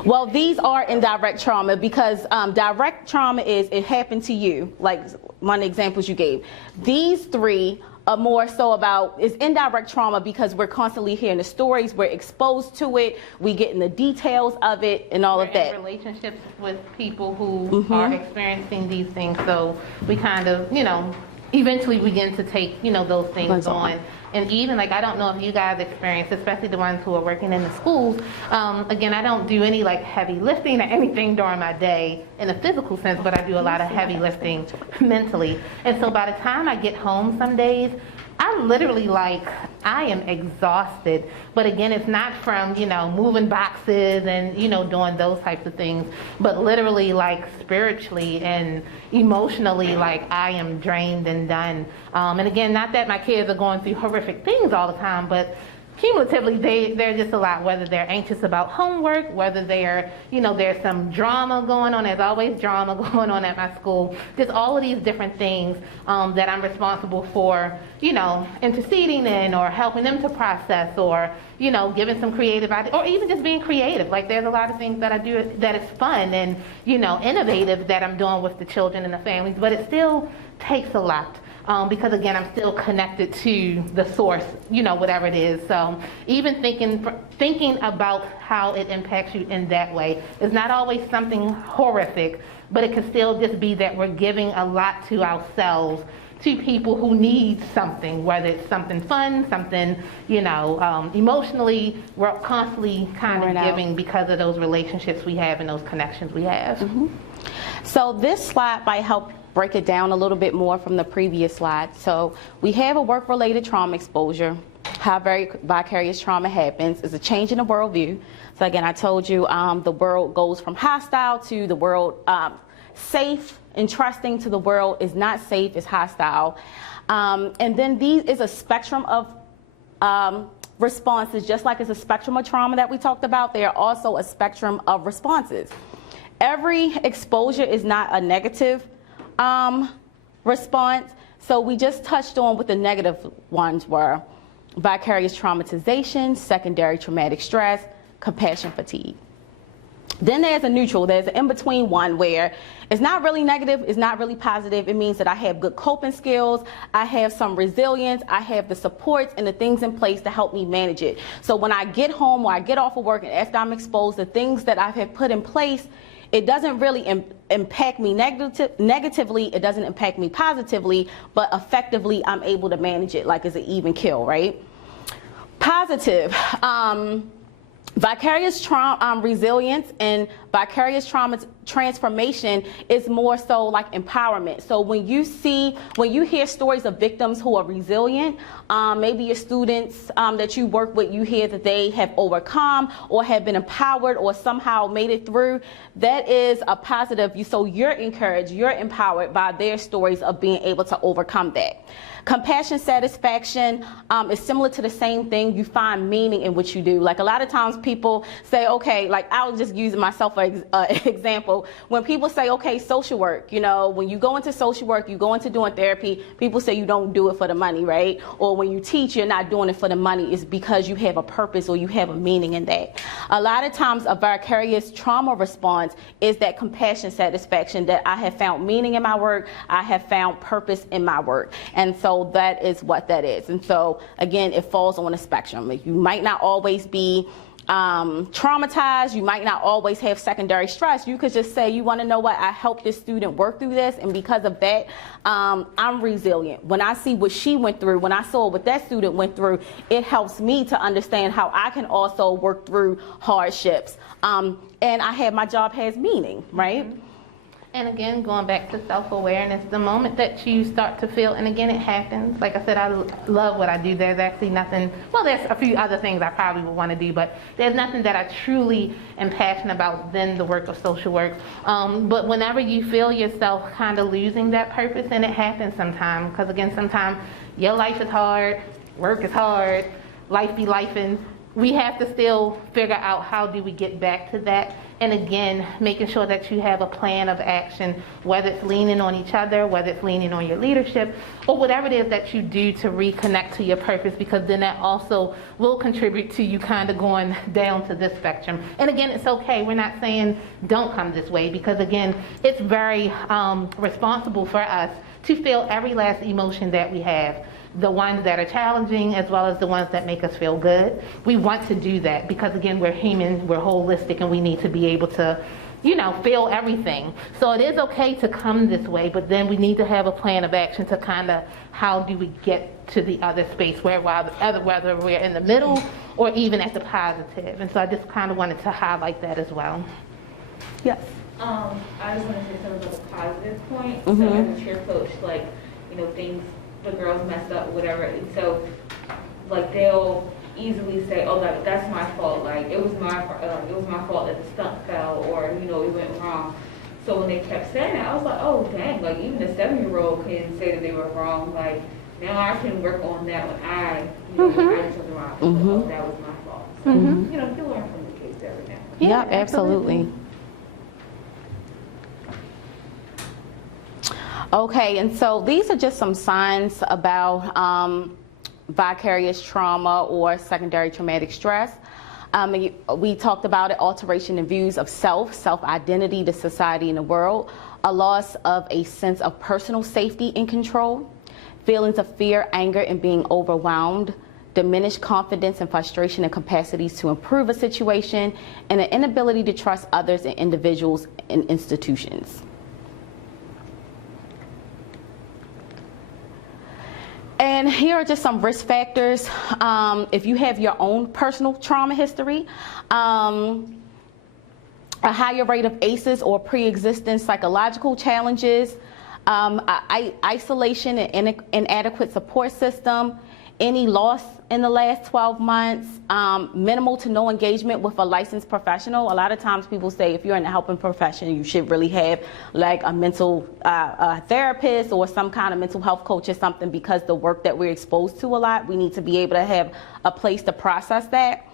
Well, these are indirect trauma because direct trauma is it happened to you, like one of the examples you gave. These three are more so about, it's indirect trauma because we're constantly hearing the stories, we're exposed to it, we get in the details of it and all of that. We're in relationships with people who are experiencing these things, so we kind of, eventually begin to take, those things on. And even, I don't know if you guys experience, especially the ones who are working in the schools, again, I don't do any, heavy lifting or anything during my day in a physical sense, but I do a lot of heavy lifting mentally. And so by the time I get home some days, I'm literally I am exhausted. But again, it's not from, moving boxes and, doing those types of things, but literally spiritually and emotionally, I am drained and done. And again, not that my kids are going through horrific things all the time, but cumulatively, they're just a lot, whether they're anxious about homework, whether they're, there's some drama going on. There's always drama going on at my school. Just all of these different things that I'm responsible for, interceding in or helping them to process or, giving some creative ideas or even just being creative. There's a lot of things that I do that is fun and, innovative that I'm doing with the children and the families, but it still takes a lot. because again, I'm still connected to the source, you know, whatever it is. So even thinking about how it impacts you in that way is not always something horrific, but it can still just be that we're giving a lot to ourselves, to people who need something, whether it's something fun, something, you know, emotionally, we're constantly kind of giving because of those relationships we have and those connections we have. So this slide might help break it down a little bit more from the previous slide. So we have a work-related trauma exposure. How vicarious trauma happens is a change in the worldview. So again, I told you the world goes from hostile to the world safe and trusting to the world is not safe, is hostile. And then these is a spectrum of responses, just like it's a spectrum of trauma that we talked about, they are also a spectrum of responses. Every exposure is not a negative response. So we just touched on what the negative ones were: vicarious traumatization, secondary traumatic stress, compassion fatigue. Then there's a neutral, there's an in-between one where it's not really negative, it's not really positive. It means that I have good coping skills, I have some resilience, I have the supports and the things in place to help me manage it. So when I get home or I get off of work and after I'm exposed, the things that I have put in place, it doesn't really impact me negatively, it doesn't impact me positively, but effectively I'm able to manage it like it's an even kill, right? Positive. Vicarious trauma resilience and vicarious trauma transformation is more so like empowerment. So when you hear stories of victims who are resilient, maybe your students that you work with, you hear that they have overcome or have been empowered or somehow made it through, that is a positive. So you're encouraged, you're empowered by their stories of being able to overcome that. Compassion satisfaction is similar to the same thing. You find meaning in what you do. Like a lot of times people say, okay, like I'll just use myself for example. When people say, okay, social work, you know, when you go into social work, you go into doing therapy, people say you don't do it for the money, right? Or when you teach, you're not doing it for the money. It's because you have a purpose or you have a meaning in that. A lot of times a vicarious trauma response is that compassion satisfaction, that I have found meaning in my work, I have found purpose in my work. And so that is what that is. And so again, it falls on a spectrum. Like you might not always be traumatized, you might not always have secondary stress. You could just say, you want to know what, I helped this student work through this, and because of that, I'm resilient. When I see what she went through, when I saw what that student went through, it helps me to understand how I can also work through hardships. And my job has meaning, right? And again, going back to self-awareness, the moment that you start to feel, and again, it happens. Like I said, I love what I do. There's actually nothing, well, there's a few other things I probably would want to do, but there's nothing that I truly am passionate about than the work of social work. But whenever you feel yourself kind of losing that purpose, and it happens sometimes, because again, sometimes your life is hard, work is hard, life be lifing. We have to still figure out how do we get back to that. And again, making sure that you have a plan of action, whether it's leaning on each other, whether it's leaning on your leadership, or whatever it is that you do to reconnect to your purpose, because then that also will contribute to you kind of going down to this spectrum. And again, it's okay. We're not saying don't come this way, because again, it's very responsible for us to feel every last emotion that we have. The ones that are challenging as well as the ones that make us feel good. We want to do that because again, we're human, we're holistic, and we need to be able to, you know, feel everything. So it is okay to come this way, but then we need to have a plan of action to kind of how do we get to the other space whether we're in the middle or even at the positive. And so I just kind of wanted to highlight that as well. Yes. I just want to say something about the positive point. So as a cheer coach, like, you know, things, the girls messed up, whatever. And so, like, they'll easily say, "Oh, that's my fault. Like, it was my fault that the stunt fell, or you know, it went wrong." So when they kept saying that, I was like, "Oh, dang! Like, even a 7-year-old can say that they were wrong. Like, now I can work on that when I did something wrong. Oh, that was my fault." So, you know, you learn from the kids every now and then. Yeah, absolutely. Okay, and so these are just some signs about vicarious trauma or secondary traumatic stress. We talked about it: alteration in views of self-identity, the society, and the world, a loss of a sense of personal safety and control, feelings of fear, anger, and being overwhelmed, diminished confidence and frustration and capacities to improve a situation, and an inability to trust others and individuals and institutions. And here are just some risk factors. If you have your own personal trauma history, a higher rate of ACEs or pre-existing psychological challenges, isolation and inadequate support system, any loss in the last 12 months, minimal to no engagement with a licensed professional. A lot of times people say if you're in the helping profession, you should really have like a mental therapist or some kind of mental health coach or something, because the work that we're exposed to a lot, we need to be able to have a place to process that.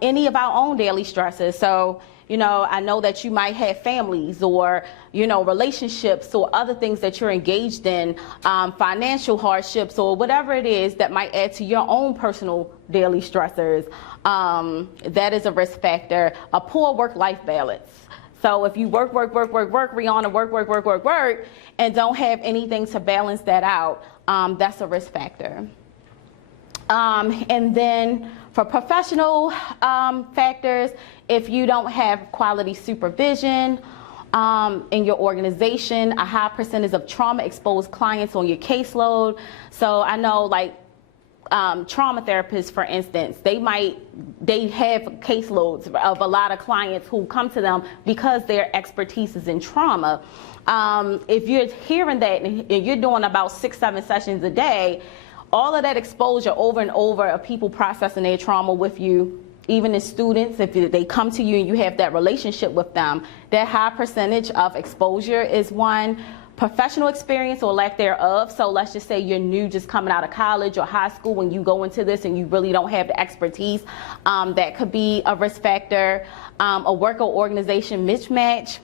Any of our own daily stresses. So, you know, I know that you might have families or, you know, relationships or other things that you're engaged in, financial hardships or whatever it is that might add to your own personal daily stressors. That is a risk factor. A poor work-life balance. So if you work, Rihanna, work, and don't have anything to balance that out, that's a risk factor. And then for professional factors, if you don't have quality supervision in your organization, a high percentage of trauma-exposed clients on your caseload. So I know, like, trauma therapists, for instance, they have caseloads of a lot of clients who come to them because their expertise is in trauma. If you're hearing that and you're doing about 6-7 sessions a day, all of that exposure over and over of people processing their trauma with you, even as students, if they come to you and you have that relationship with them, that high percentage of exposure is one. Professional experience or lack thereof. So let's just say you're new, just coming out of college or high school, when you go into this and you really don't have the expertise, that could be a risk factor. A work or organization mismatch,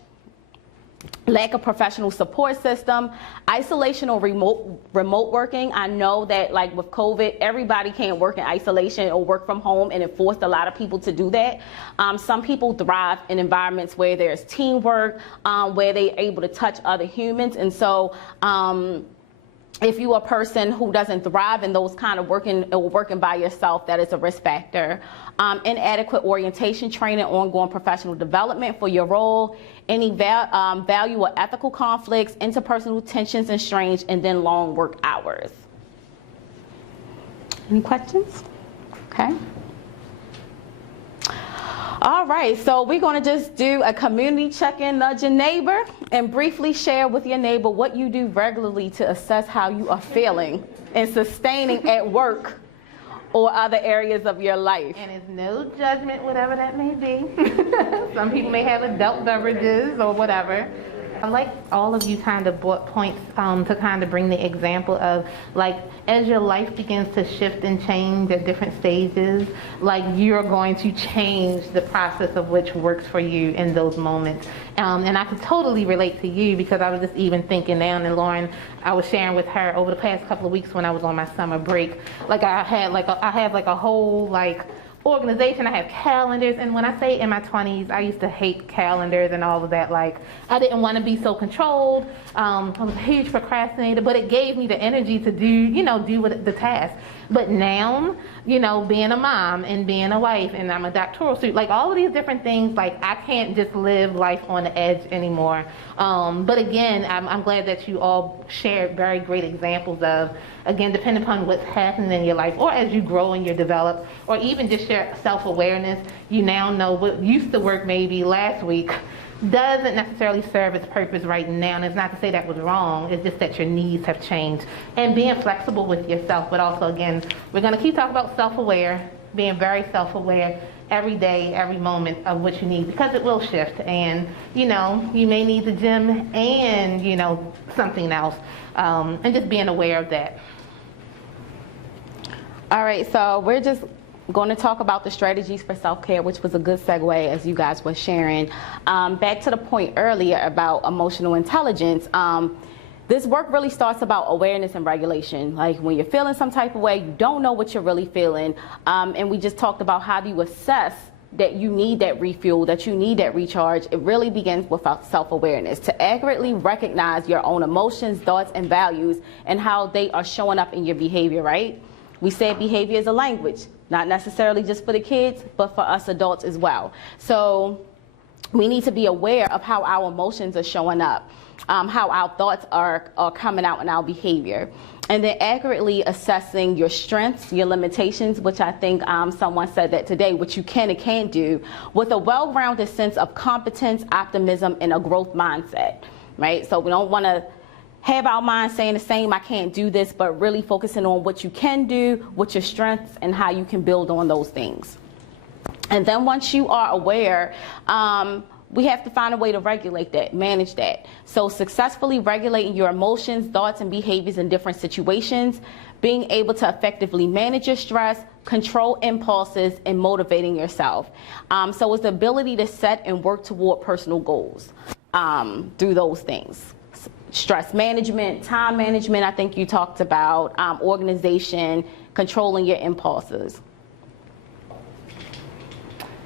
lack of professional support system, isolation or remote working. I know that, like, with COVID, everybody can't work in isolation or work from home, and it forced a lot of people to do that. Some people thrive in environments where there's teamwork, where they're able to touch other humans. And so if you're a person who doesn't thrive in those kind of working by yourself, that is a risk factor. Inadequate orientation, training, ongoing professional development for your role, any value or ethical conflicts, interpersonal tensions and strains, and then long work hours. Any questions? Okay. All right, so we're going to just do a community check-in, nudge your neighbor, and briefly share with your neighbor what you do regularly to assess how you are feeling and sustaining at work or other areas of your life. And it's no judgment, whatever that may be. Some people may have adult beverages or whatever. I like all of you kind of brought points to kind of bring the example of, like, as your life begins to shift and change at different stages, like, you're going to change the process of which works for you in those moments. And I could totally relate to you, because I was just even thinking now, and Lauren, I was sharing with her over the past couple of weeks when I was on my summer break, like, I have like a whole, like, organization. I have calendars, and when I say in my 20s, I used to hate calendars and all of that. Like, I didn't want to be so controlled. I was a huge procrastinator, but it gave me the energy to do the task. But now, being a mom and being a wife, and I'm a doctoral student, like, all of these different things, like, I can't just live life on the edge anymore. But again, I'm glad that you all shared very great examples of, again, depending upon what's happening in your life, or as you grow and you develop, or even just your self-awareness, you now know what used to work maybe last week doesn't necessarily serve its purpose right now. And it's not to say that was wrong, it's just that your needs have changed. And being flexible with yourself, but also, again, we're going to keep talking about self-aware, being very self-aware every day, every moment of what you need, because it will shift. And, you may need the gym and, something else. And just being aware of that. All right, so we're just going to talk about the strategies for self-care, which was a good segue as you guys were sharing. Back to the point earlier about emotional intelligence, this work really starts about awareness and regulation. Like, when you're feeling some type of way, you don't know what you're really feeling, and we just talked about how do you assess that you need that refuel, that you need that recharge, it really begins with self-awareness, to accurately recognize your own emotions, thoughts, and values and how they are showing up in your behavior, right? We said behavior is a language, not necessarily just for the kids, but for us adults as well. So we need to be aware of how our emotions are showing up, how our thoughts are coming out in our behavior. And then accurately assessing your strengths, your limitations, which I think someone said that today, what you can and can't do, with a well-rounded sense of competence, optimism, and a growth mindset, right? So we don't want to have our mind saying the same, I can't do this, but really focusing on what you can do, what your strengths, and how you can build on those things. And then once you are aware, we have to find a way to regulate that, manage that. So successfully regulating your emotions, thoughts, and behaviors in different situations, being able to effectively manage your stress, control impulses, and motivating yourself. So it's the ability to set and work toward personal goals through those things. Stress management, time management, I think you talked about, organization, controlling your impulses.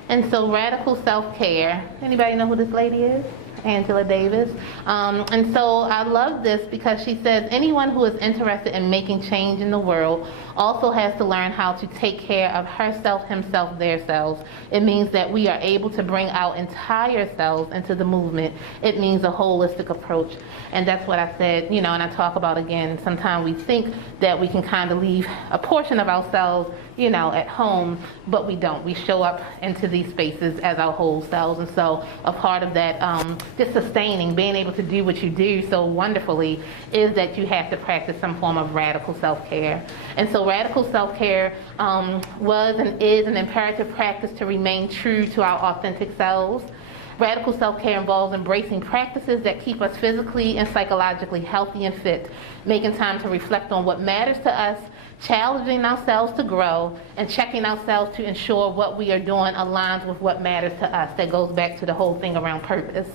And so radical self-care, anybody know who this lady is? Angela Davis. And so I love this because she says anyone who is interested in making change in the world also has to learn how to take care of herself, himself, their selves. It means that we are able to bring our entire selves into the movement. It means a holistic approach. And that's what I said, you know, and I talk about again, sometimes we think that we can kind of leave a portion of ourselves, you know, at home, but we don't. We show up into these spaces as our whole selves. And so a part of that, just sustaining, being able to do what you do so wonderfully, is that you have to practice some form of radical self-care. And so radical self-care was and is an imperative practice to remain true to our authentic selves. Radical self-care involves embracing practices that keep us physically and psychologically healthy and fit, making time to reflect on what matters to us, challenging ourselves to grow, and checking ourselves to ensure what we are doing aligns with what matters to us. That goes back to the whole thing around purpose.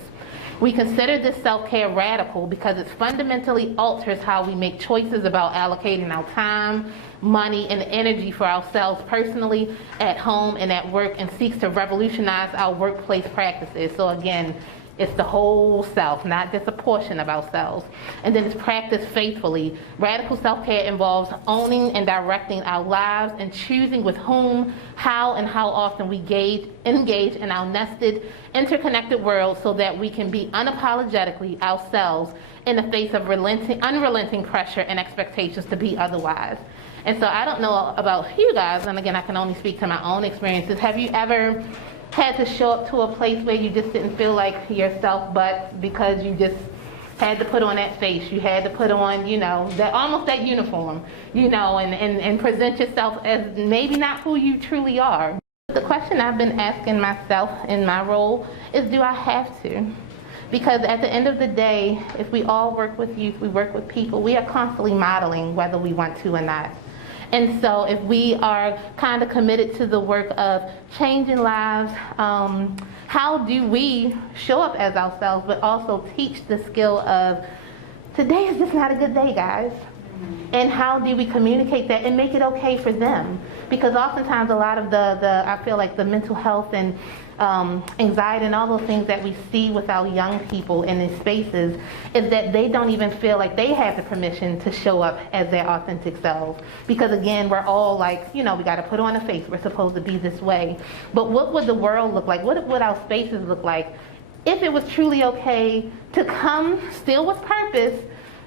We consider this self-care radical because it fundamentally alters how we make choices about allocating our time, money, and energy for ourselves personally, at home, and at work, and seeks to revolutionize our workplace practices. So again, it's the whole self, not just a portion of ourselves. And then it's practiced faithfully. Radical self-care involves owning and directing our lives and choosing with whom, how, and how often we engage in our nested, interconnected world so that we can be unapologetically ourselves in the face of unrelenting pressure and expectations to be otherwise. And so I don't know about you guys, and again, I can only speak to my own experiences. Have you ever had to show up to a place where you just didn't feel like yourself, but because you just had to put on that face, you had to put on, you know, that almost that uniform, you know, and present yourself as maybe not who you truly are? The question I've been asking myself in my role is, do I have to? Because at the end of the day, if we all work with youth, we work with people, we are constantly modeling whether we want to or not. And so if we are kind of committed to the work of changing lives, how do we show up as ourselves, but also teach the skill of, today is just not a good day, guys. And how do we communicate that and make it okay for them? Because oftentimes a lot of I feel like the mental health and anxiety and all those things that we see with our young people in these spaces is that they don't even feel like they have the permission to show up as their authentic selves. Because again, we're all like, you know, we got to put on a face. We're supposed to be this way. But what would the world look like? What would our spaces look like if it was truly okay to come still with purpose,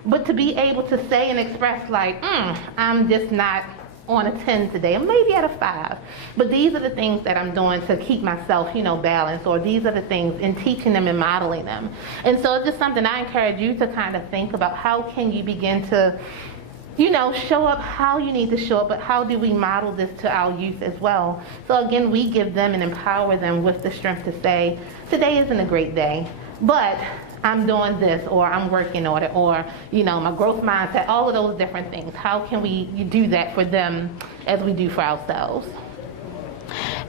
but to be able to say and express like, I'm just not on a 10 today, or maybe at a 5. But these are the things that I'm doing to keep myself, you know, balanced, or these are the things in teaching them and modeling them. And so it's just something I encourage you to kind of think about. How can you begin to, you know, show up how you need to show up, but how do we model this to our youth as well? So again, we give them and empower them with the strength to say, today isn't a great day, but I'm doing this, or I'm working on it, or, you know, my growth mindset, all of those different things. How can we do that for them as we do for ourselves?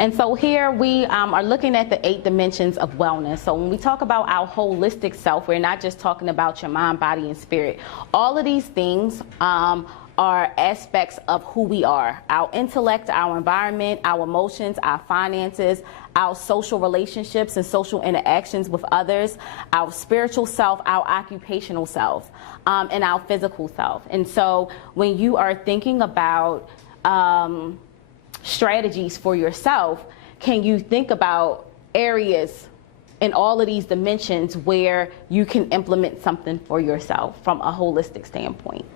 And so here we are looking at the 8 dimensions of wellness. So when we talk about our holistic self, we're not just talking about your mind, body, and spirit. All of these things are aspects of who we are: our intellect, our environment, our emotions, our finances, our social relationships and social interactions with others, our spiritual self, our occupational self, and our physical self. And so when you are thinking about strategies for yourself, can you think about areas in all of these dimensions where you can implement something for yourself from a holistic standpoint?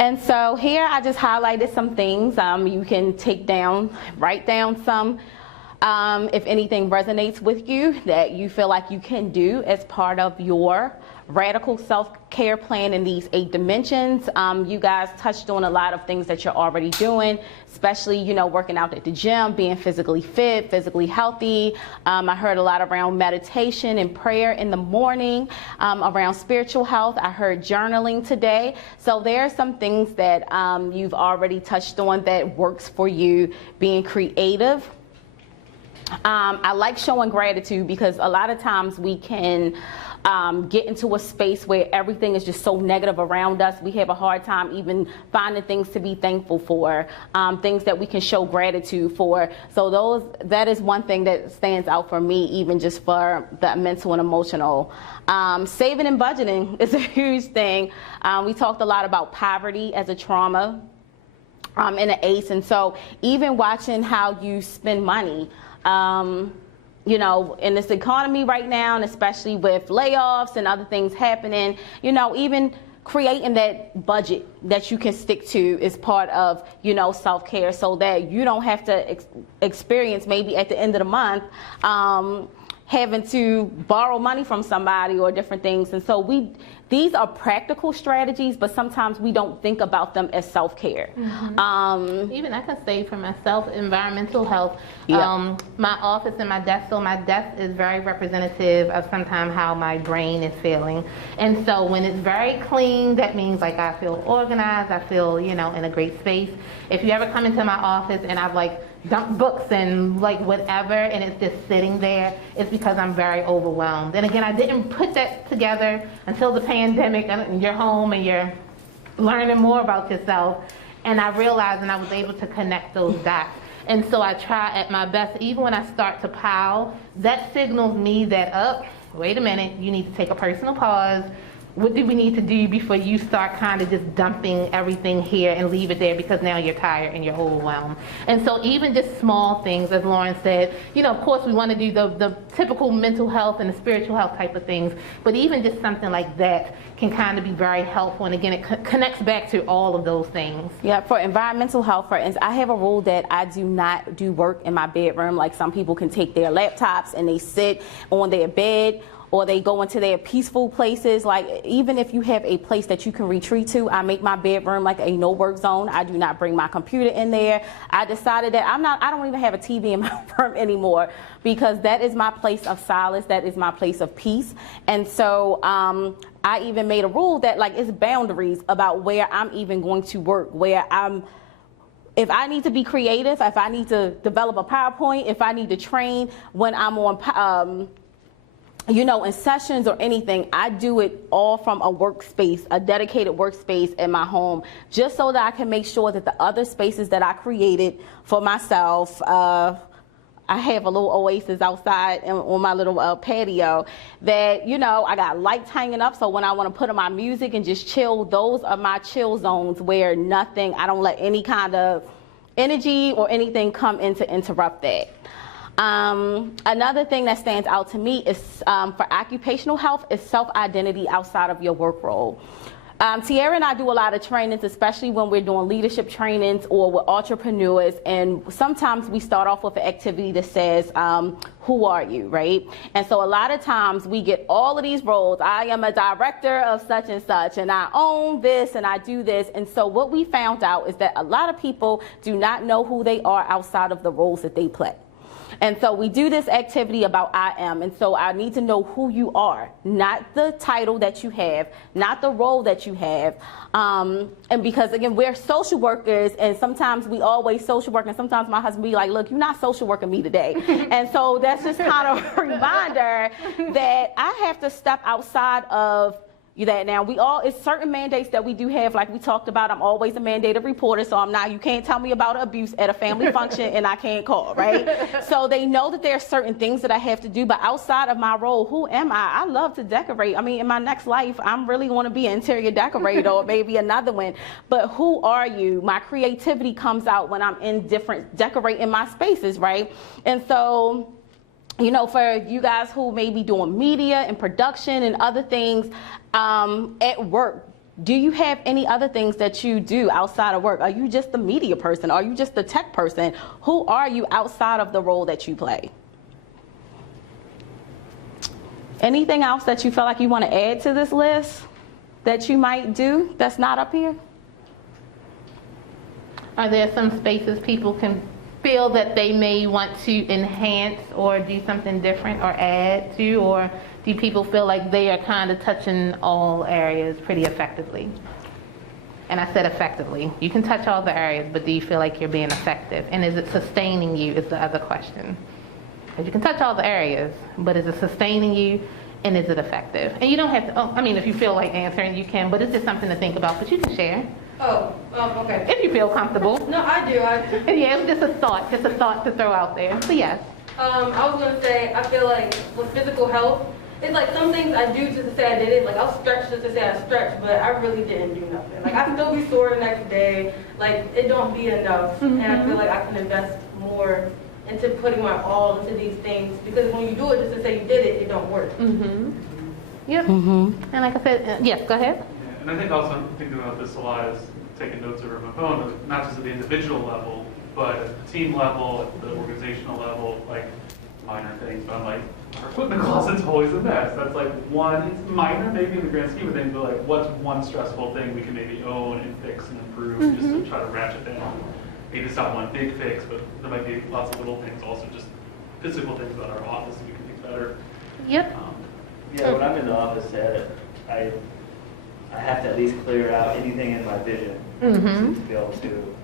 And so here I just highlighted some things you can take down, write down some, if anything resonates with you that you feel like you can do as part of your radical self-care plan in these 8 dimensions. You guys touched on a lot of things that you're already doing, especially, you know, working out at the gym, being physically fit, physically healthy. I heard a lot around meditation and prayer in the morning, around spiritual health. I heard journaling today. So there are some things that you've already touched on that works for you. Being creative. I like showing gratitude because a lot of times we can get into a space where everything is just so negative around us. We have a hard time even finding things to be thankful for, things that we can show gratitude for. So that is one thing that stands out for me, even just for the mental and emotional. Saving and budgeting is a huge thing. We talked a lot about poverty as a trauma in an ACE, and so even watching how you spend money, you know, in this economy right now, and especially with layoffs and other things happening, you know, even creating that budget that you can stick to is part of, you know, self-care, so that you don't have to experience maybe at the end of the month having to borrow money from somebody or different things. And so these are practical strategies, but sometimes we don't think about them as self-care. Mm-hmm. Even I can say for myself, environmental health, Yeah. My office and my desk, so my desk is very representative of sometimes how my brain is feeling. And so when it's very clean, that means like I feel organized, I feel, you know, in a great space. If you ever come into my office and I've like dumped books and like whatever, and it's just sitting there, it's because I'm very overwhelmed. And again, I didn't put that together until the pandemic, and you're home and you're learning more about yourself. And I realized, and I was able to connect those dots. And so I try at my best, even when I start to pile, that signals me that, wait a minute, you need to take a personal pause. What do we need to do before you start kind of just dumping everything here and leave it there because now you're tired and you're overwhelmed? And so even just small things, as Lauren said, you know, of course we want to do the typical mental health and the spiritual health type of things, but even just something like that can kind of be very helpful. And again, it connects back to all of those things. Yeah, for environmental health, for instance, I have a rule that I do not do work in my bedroom. Like some people can take their laptops and they sit on their bed, or they go into their peaceful places. Like even if you have a place that you can retreat to, I make my bedroom like a no work zone. I do not bring my computer in there. I decided that I don't even have a TV in my room anymore, because that is my place of solace. That is my place of peace. And so I even made a rule that like it's boundaries about where I'm even going to work, if I need to be creative, if I need to develop a PowerPoint, if I need to train when I'm on you know, in sessions or anything, I do it all from a workspace, a dedicated workspace in my home, just so that I can make sure that the other spaces that I created for myself, I have a little oasis outside on my little patio that, you know, I got lights hanging up, so when I want to put on my music and just chill, those are my chill zones where I don't let any kind of energy or anything come in to interrupt that. Another thing that stands out to me is for occupational health is self-identity outside of your work role. Tiara and I do a lot of trainings, especially when we're doing leadership trainings or with entrepreneurs, and sometimes we start off with an activity that says, who are you, right? And so a lot of times we get all of these roles. I am a director of such and such, and I own this, and I do this. And so what we found out is that a lot of people do not know who they are outside of the roles that they play. And so we do this activity about I am. And so I need to know who you are, not the title that you have, not the role that you have. And because, again, we're social workers, and sometimes we always social work, and sometimes my husband be like, look, you're not social working me today. And so that's just kind of a reminder that I have to step outside of that. Now, it's certain mandates that we do have, like we talked about. I'm always a mandated reporter, so you can't tell me about abuse at a family function and I can't call, right? So they know that there are certain things that I have to do, but outside of my role, who am I? I love to decorate. I mean, in my next life, I'm really going to be an interior decorator or maybe another one, but who are you? My creativity comes out when I'm in decorating my spaces, right? And so, you know, for you guys who may be doing media and production and other things at work, do you have any other things that you do outside of work? Are you just the media person? Are you just the tech person? Who are you outside of the role that you play? Anything else that you feel like you want to add to this list that you might do that's not up here? Are there some spaces people can feel that they may want to enhance or do something different or add to, or do people feel like they are kind of touching all areas pretty effectively? And I said effectively. You can touch all the areas, but do you feel like you're being effective? And is it sustaining you is the other question. Because you can touch all the areas, but is it sustaining you and is it effective? And you don't have to, if you feel like answering, you can, but it's just something to think about, but you can share. Okay. If you feel comfortable. No, I do. Yeah, it was just a thought to throw out there. So yes. I was gonna say, I feel like with physical health, it's like some things I do just to say I did it. Like I'll stretch just to say I stretched, but I really didn't do nothing. Like I can still be sore the next day. Like it don't be enough, and I feel like I can invest more into putting my all into these things, because when you do it just to say you did it, it don't work. Yep. And like I said, yes, go ahead. Yeah, and I think also I'm thinking about this a lot is taking notes over my phone, not just at the individual level, but at the team level, at the organizational level, like minor things. But I'm like, our equipment closet's always a mess. That's like one, it's minor maybe in the grand scheme of things, but like what's one stressful thing we can maybe own and fix and improve just to try to ratchet down. Maybe it's not one big fix, but there might be lots of little things, also just physical things about our office that we can make better. Yep. Yeah, when I'm in the office, I have to at least clear out anything in my vision to be able to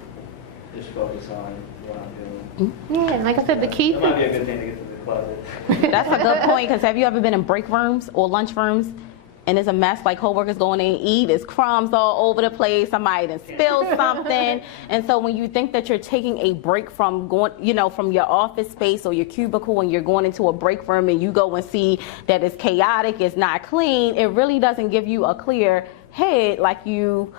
just focus on what I'm doing. Yeah, and like I said, the key That might be a good thing to get to the closet. That's a good point, because have you ever been in break rooms or lunch rooms and it's a mess, like coworkers going in and eat, there's crumbs all over the place, somebody done spilled something. And so when you think that you're taking a break from going, from your office space or your cubicle, and you're going into a break room and you go and see that it's chaotic, it's not clean, it really doesn't give you a clear head like you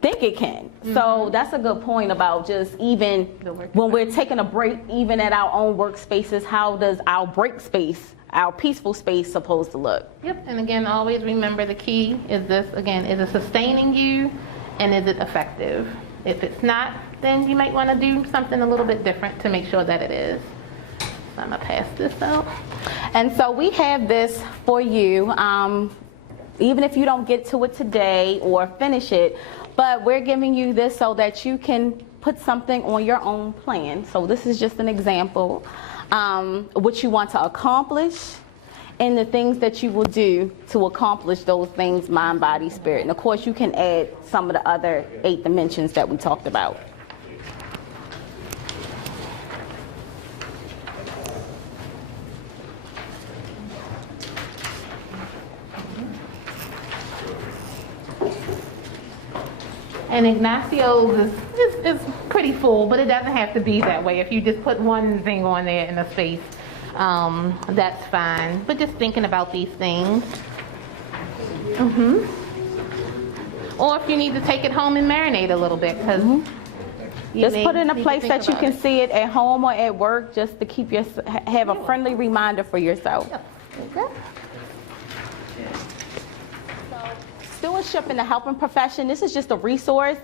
think it can. So that's a good point about just even when we're taking a break, even at our own workspaces, how does our break space, our peaceful space, supposed to look? Yep, and again, always remember the key is this, again, is it sustaining you and is it effective? If it's not, then you might want to do something a little bit different to make sure that it is. So I'm going to pass this out. And so we have this for you, even if you don't get to it today or finish it, but we're giving you this so that you can put something on your own plan. So this is just an example. What you want to accomplish and the things that you will do to accomplish those things, mind, body, spirit. And of course you can add some of the other 8 dimensions that we talked about. And Ignacio's is pretty full, but it doesn't have to be that way. If you just put one thing on there in a space, that's fine. But just thinking about these things. Or if you need to take it home and marinate a little bit, because just put it in a place that you can see it at home or at work, just to keep have a friendly reminder for yourself. Okay. Stewardship in the helping profession. This is just a resource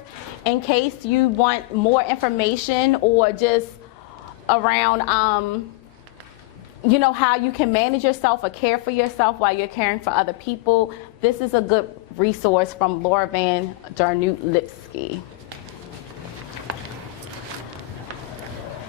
in case you want more information or just around, how you can manage yourself or care for yourself while you're caring for other people. This is a good resource from Laura Van Darnoot Lipsky.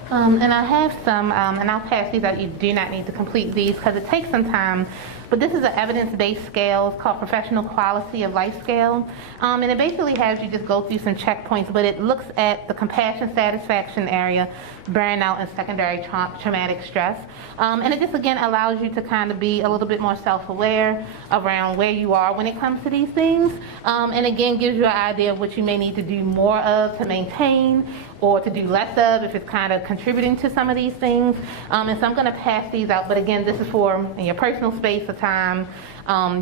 And I have some, and I'll pass these out. You do not need to complete these because it takes some time. But this is an evidence-based scale. It's called Professional Quality of Life Scale. And it basically has you just go through some checkpoints, but it looks at the compassion satisfaction area, burnout, and secondary traumatic stress. And it just, again, allows you to kind of be a little bit more self-aware around where you are when it comes to these things. And again, gives you an idea of what you may need to do more of to maintain, or to do less of if it's kind of contributing to some of these things. And so I'm going to pass these out, but again, this is for in your personal space of time.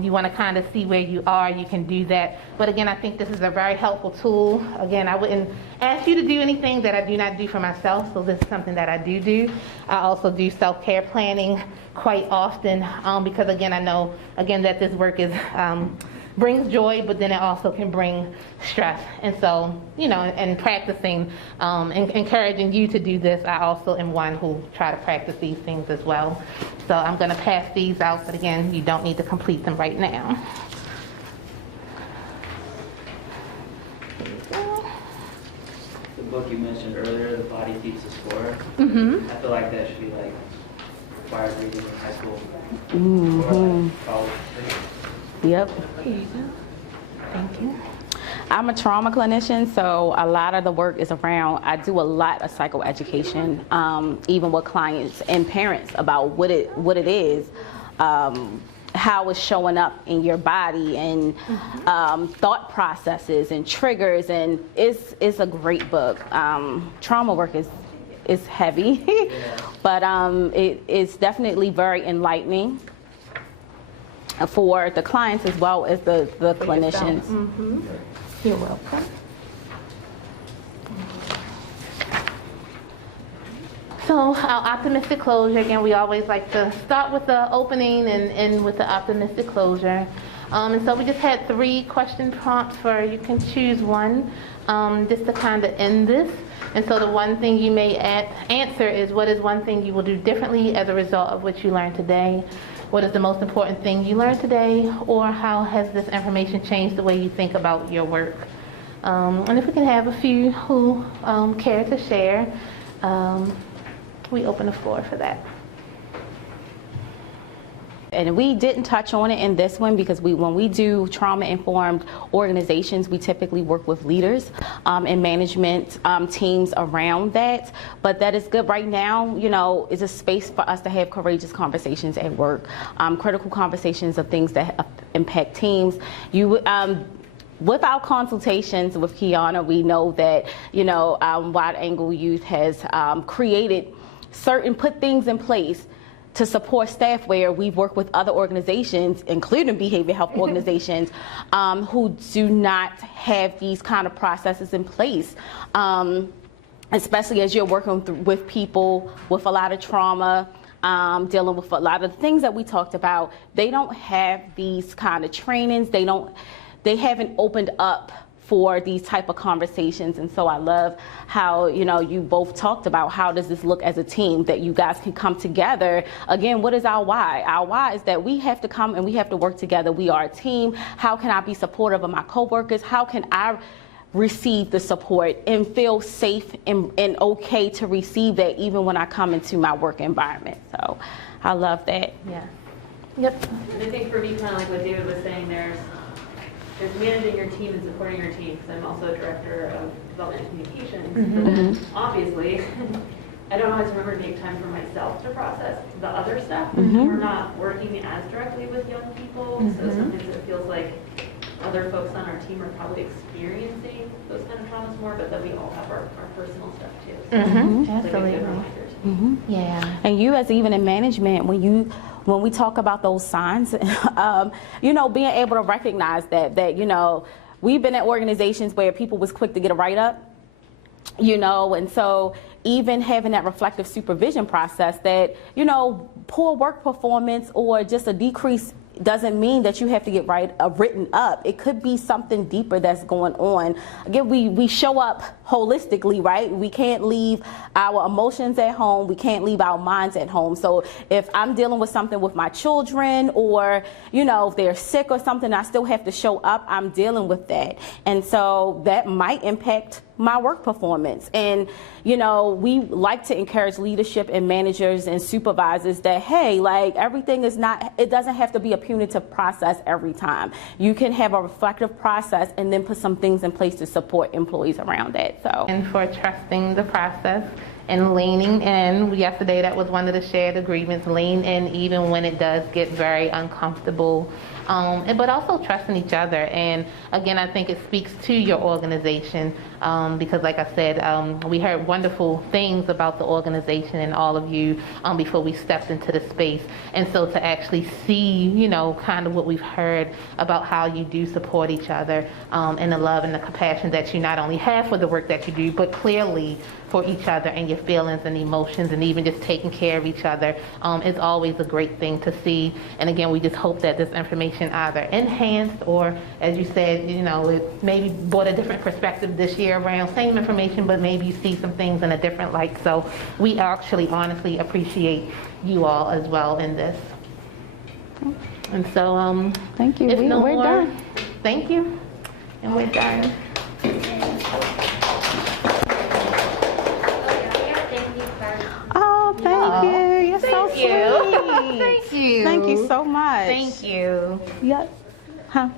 You want to kind of see where you are, you can do that. But again, I think this is a very helpful tool. Again, I wouldn't ask you to do anything that I do not do for myself, so this is something that I do. I also do self-care planning quite often because again, I know, again, that this work is brings joy, but then it also can bring stress. And so, you know, and practicing and encouraging you to do this, I also am one who try to practice these things as well. So I'm going to pass these out, but again, you don't need to complete them right now. The book you mentioned earlier, The Body Keeps the Score. Mm-hmm. I feel like that should be like required reading in high school. Mm-hmm. Or like college. Yep. Here you go. Thank you. I'm a trauma clinician, so a lot of the work is around, I do a lot of psychoeducation, even with clients and parents about what it is, how it's showing up in your body, and thought processes and triggers, and it's a great book. Trauma work is heavy, but it's definitely very enlightening for the clients as well as the clinicians. Mm-hmm. You're welcome. So our optimistic closure, again, we always like to start with the opening and end with the optimistic closure. And so we just had 3 question prompts for, you can choose one just to kind of end this. And so the one thing you may answer is, what is one thing you will do differently as a result of what you learned today? What is the most important thing you learned today? Or how has this information changed the way you think about your work? And if we can have a few who care to share, we open the floor for that. And we didn't touch on it in this one because when we do trauma-informed organizations, we typically work with leaders and management teams around that. But that is good. Right now, you know, is a space for us to have courageous conversations at work, critical conversations of things that impact teams. With our consultations with Kiana, we know that, you know, Wide Angle Youth has put things in place to support staff where we've worked with other organizations, including behavioral health organizations, who do not have these kind of processes in place. Especially as you're working with people with a lot of trauma, dealing with a lot of the things that we talked about. They don't have these kind of trainings. They haven't opened up for these type of conversations. And so I love how, you know, you both talked about how does this look as a team, that you guys can come together. Again, what is our why? Our why is that we have to come and we have to work together. We are a team. How can I be supportive of my coworkers? How can I receive the support and feel safe and okay to receive that even when I come into my work environment? So I love that. Yeah. Yep. And I think for me, kind of like what David was saying, there's managing your team and supporting your team, because I'm also a director of development and communications. Mm-hmm. So then, obviously, I don't always remember to make time for myself to process the other stuff. Mm-hmm. We're not working as directly with young people, so sometimes it feels like other folks on our team are probably experiencing those kind of traumas more, but then we all have our personal stuff too. So it's like a good reminder. Mm-hmm. Yeah. And you, as even in management, when we talk about those signs, you know, being able to recognize that, you know, we've been at organizations where people was quick to get a write-up, you know, and so even having that reflective supervision process that, you know, poor work performance or just a decrease doesn't mean that you have to get written up. It could be something deeper that's going on. Again, we show up holistically, right? We can't leave our emotions at home. We can't leave our minds at home. So if I'm dealing with something with my children, or, you know, if they're sick or something, I still have to show up. I'm dealing with that. And so that might impact my work performance. And, you know, we like to encourage leadership and managers and supervisors that, hey, like everything is not, it doesn't have to be a punitive process every time. You can have a reflective process and then put some things in place to support employees around that. So, And for trusting the process and leaning in. Yesterday, that was one of the shared agreements, lean in even when it does get very uncomfortable. But also trusting each other. And again, I think it speaks to your organization because like I said, we heard wonderful things about the organization and all of you before we stepped into the space. And so to actually see, you know, kind of what we've heard about how you do support each other and the love and the compassion that you not only have for the work that you do, but clearly for each other and your feelings and emotions and even just taking care of each other is always a great thing to see. And again, we just hope that this information either enhanced or, as you said, you know, it maybe brought a different perspective this year around same information, but maybe you see some things in a different light. So we actually honestly appreciate you all as well in this. And so, thank you. If no We're more, done. Thank you. And we're done. Oh, thank you. You're so sweet. Thank you. Thank you so much. Thank you. Yes. Huh?